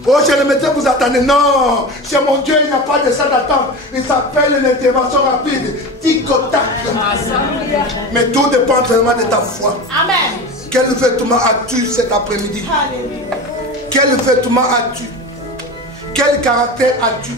Oh, je le mettais, vous attendez. Non, chez mon Dieu, il n'y a pas de salle d'attente. Il s'appelle l'intervention rapide. Tic-tac. Mais tout dépend vraiment de ta foi. Amen. Quel vêtement as-tu cet après-midi? Quel vêtement as-tu? Quel caractère as-tu?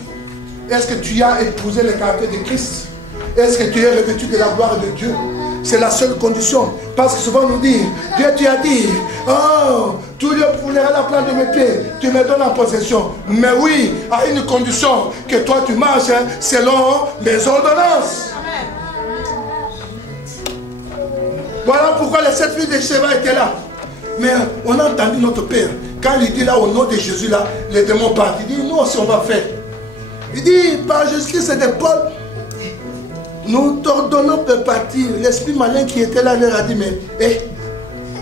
Est-ce que tu as épousé le caractère de Christ? Est-ce que tu es revêtu de la gloire de Dieu? C'est la seule condition. Parce que souvent on nous dit, Dieu tu as dit, oh, tout Dieu foulera la plante de mes pieds, tu me donnes en possession. Mais oui, à une condition, que toi tu marches selon mes ordonnances. Voilà pourquoi les 7 filles de Sheba étaient là. Mais on a entendu notre Père. Quand il dit là au nom de Jésus là, les démons partent. Il dit nous aussi on va faire. Il dit, par Jésus-Christ, c'était Paul. Nous t'ordonnons de partir. L'esprit malin qui était là leur a dit, mais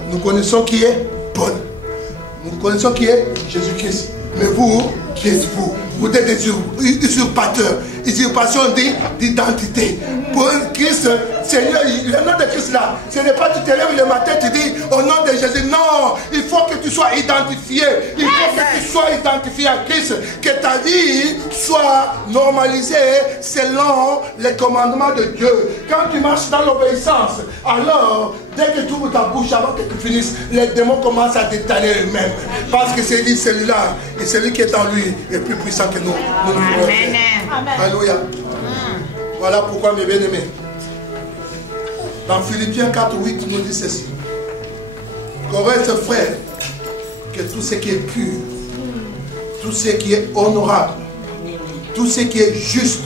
nous connaissons qui est Paul. Nous connaissons qui est Jésus-Christ. Mais vous, qui êtes-vous? Vous êtes des usurpateurs. Usurpation d'identité. Pour Christ, Seigneur, le nom de Christ là, ce n'est pas tu te lèves le matin, tu dis au nom de Jésus. Non, il faut que tu sois identifié. Il faut que tu sois identifié à Christ. Que ta vie soit normalisée selon les commandements de Dieu. Quand tu marches dans l'obéissance, alors, dès que tu ouvres ta bouche, avant que tu finisses, les démons commencent à détaler eux-mêmes. Parce que c'est lui, celui-là, et celui qui est en lui est plus puissant que nous. Amen. Alléluia. Voilà pourquoi, mes bien-aimés, dans Philippiens 4:8, nous dit ceci. Correct, frère, que tout ce qui est pur, tout ce qui est honorable, tout ce qui est juste,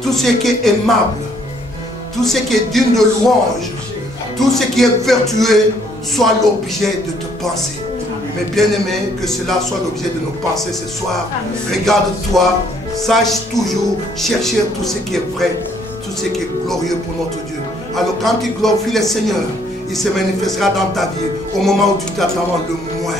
tout ce qui est aimable, tout ce qui est digne de louange, tout ce qui est vertueux, soit l'objet de tes pensées. Mais bien aimé, que cela soit l'objet de nos pensées ce soir. Regarde-toi, sache toujours chercher tout ce qui est vrai, tout ce qui est glorieux pour notre Dieu. Alors quand tu glorifies le Seigneur, il se manifestera dans ta vie au moment où tu t'attends le moins.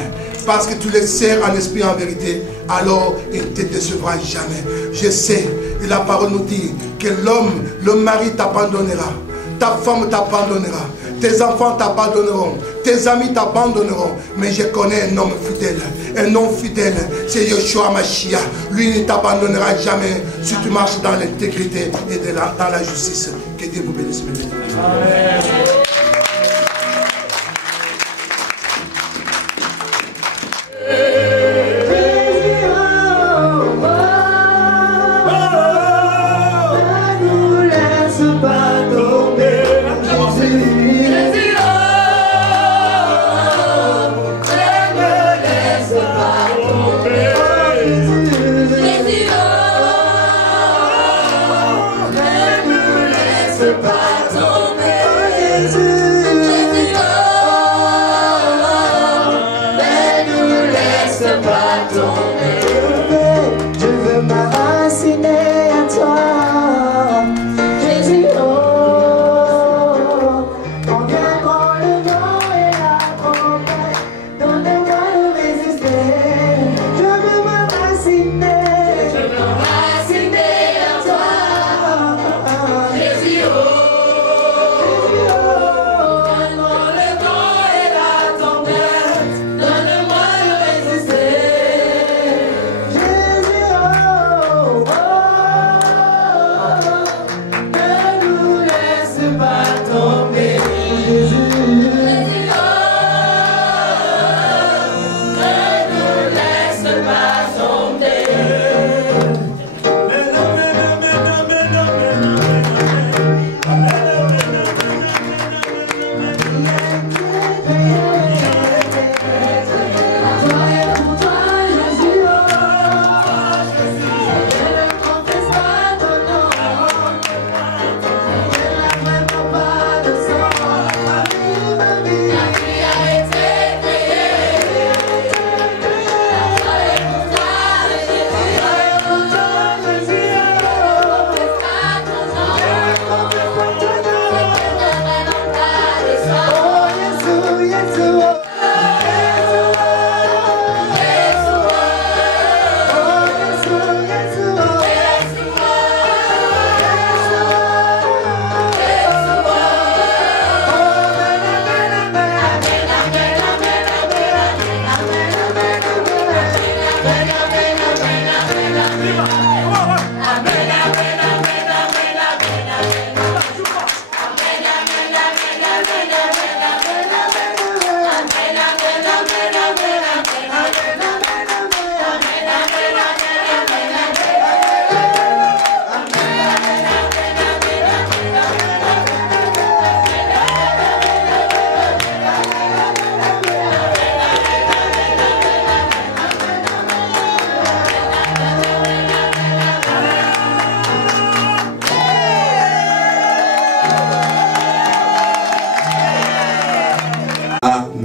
Parce que tu le sers en esprit en vérité, alors il ne te décevra jamais. Je sais, et la parole nous dit que l'homme, le mari t'abandonnera, ta femme t'abandonnera, tes enfants t'abandonneront, tes amis t'abandonneront. Mais je connais un homme fidèle. Un homme fidèle, c'est Yeshua Mashiach. Lui ne t'abandonnera jamais si tu marches dans l'intégrité et dans la justice. Que Dieu vous bénisse.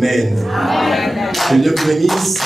Amen. Que Dieu bénisse.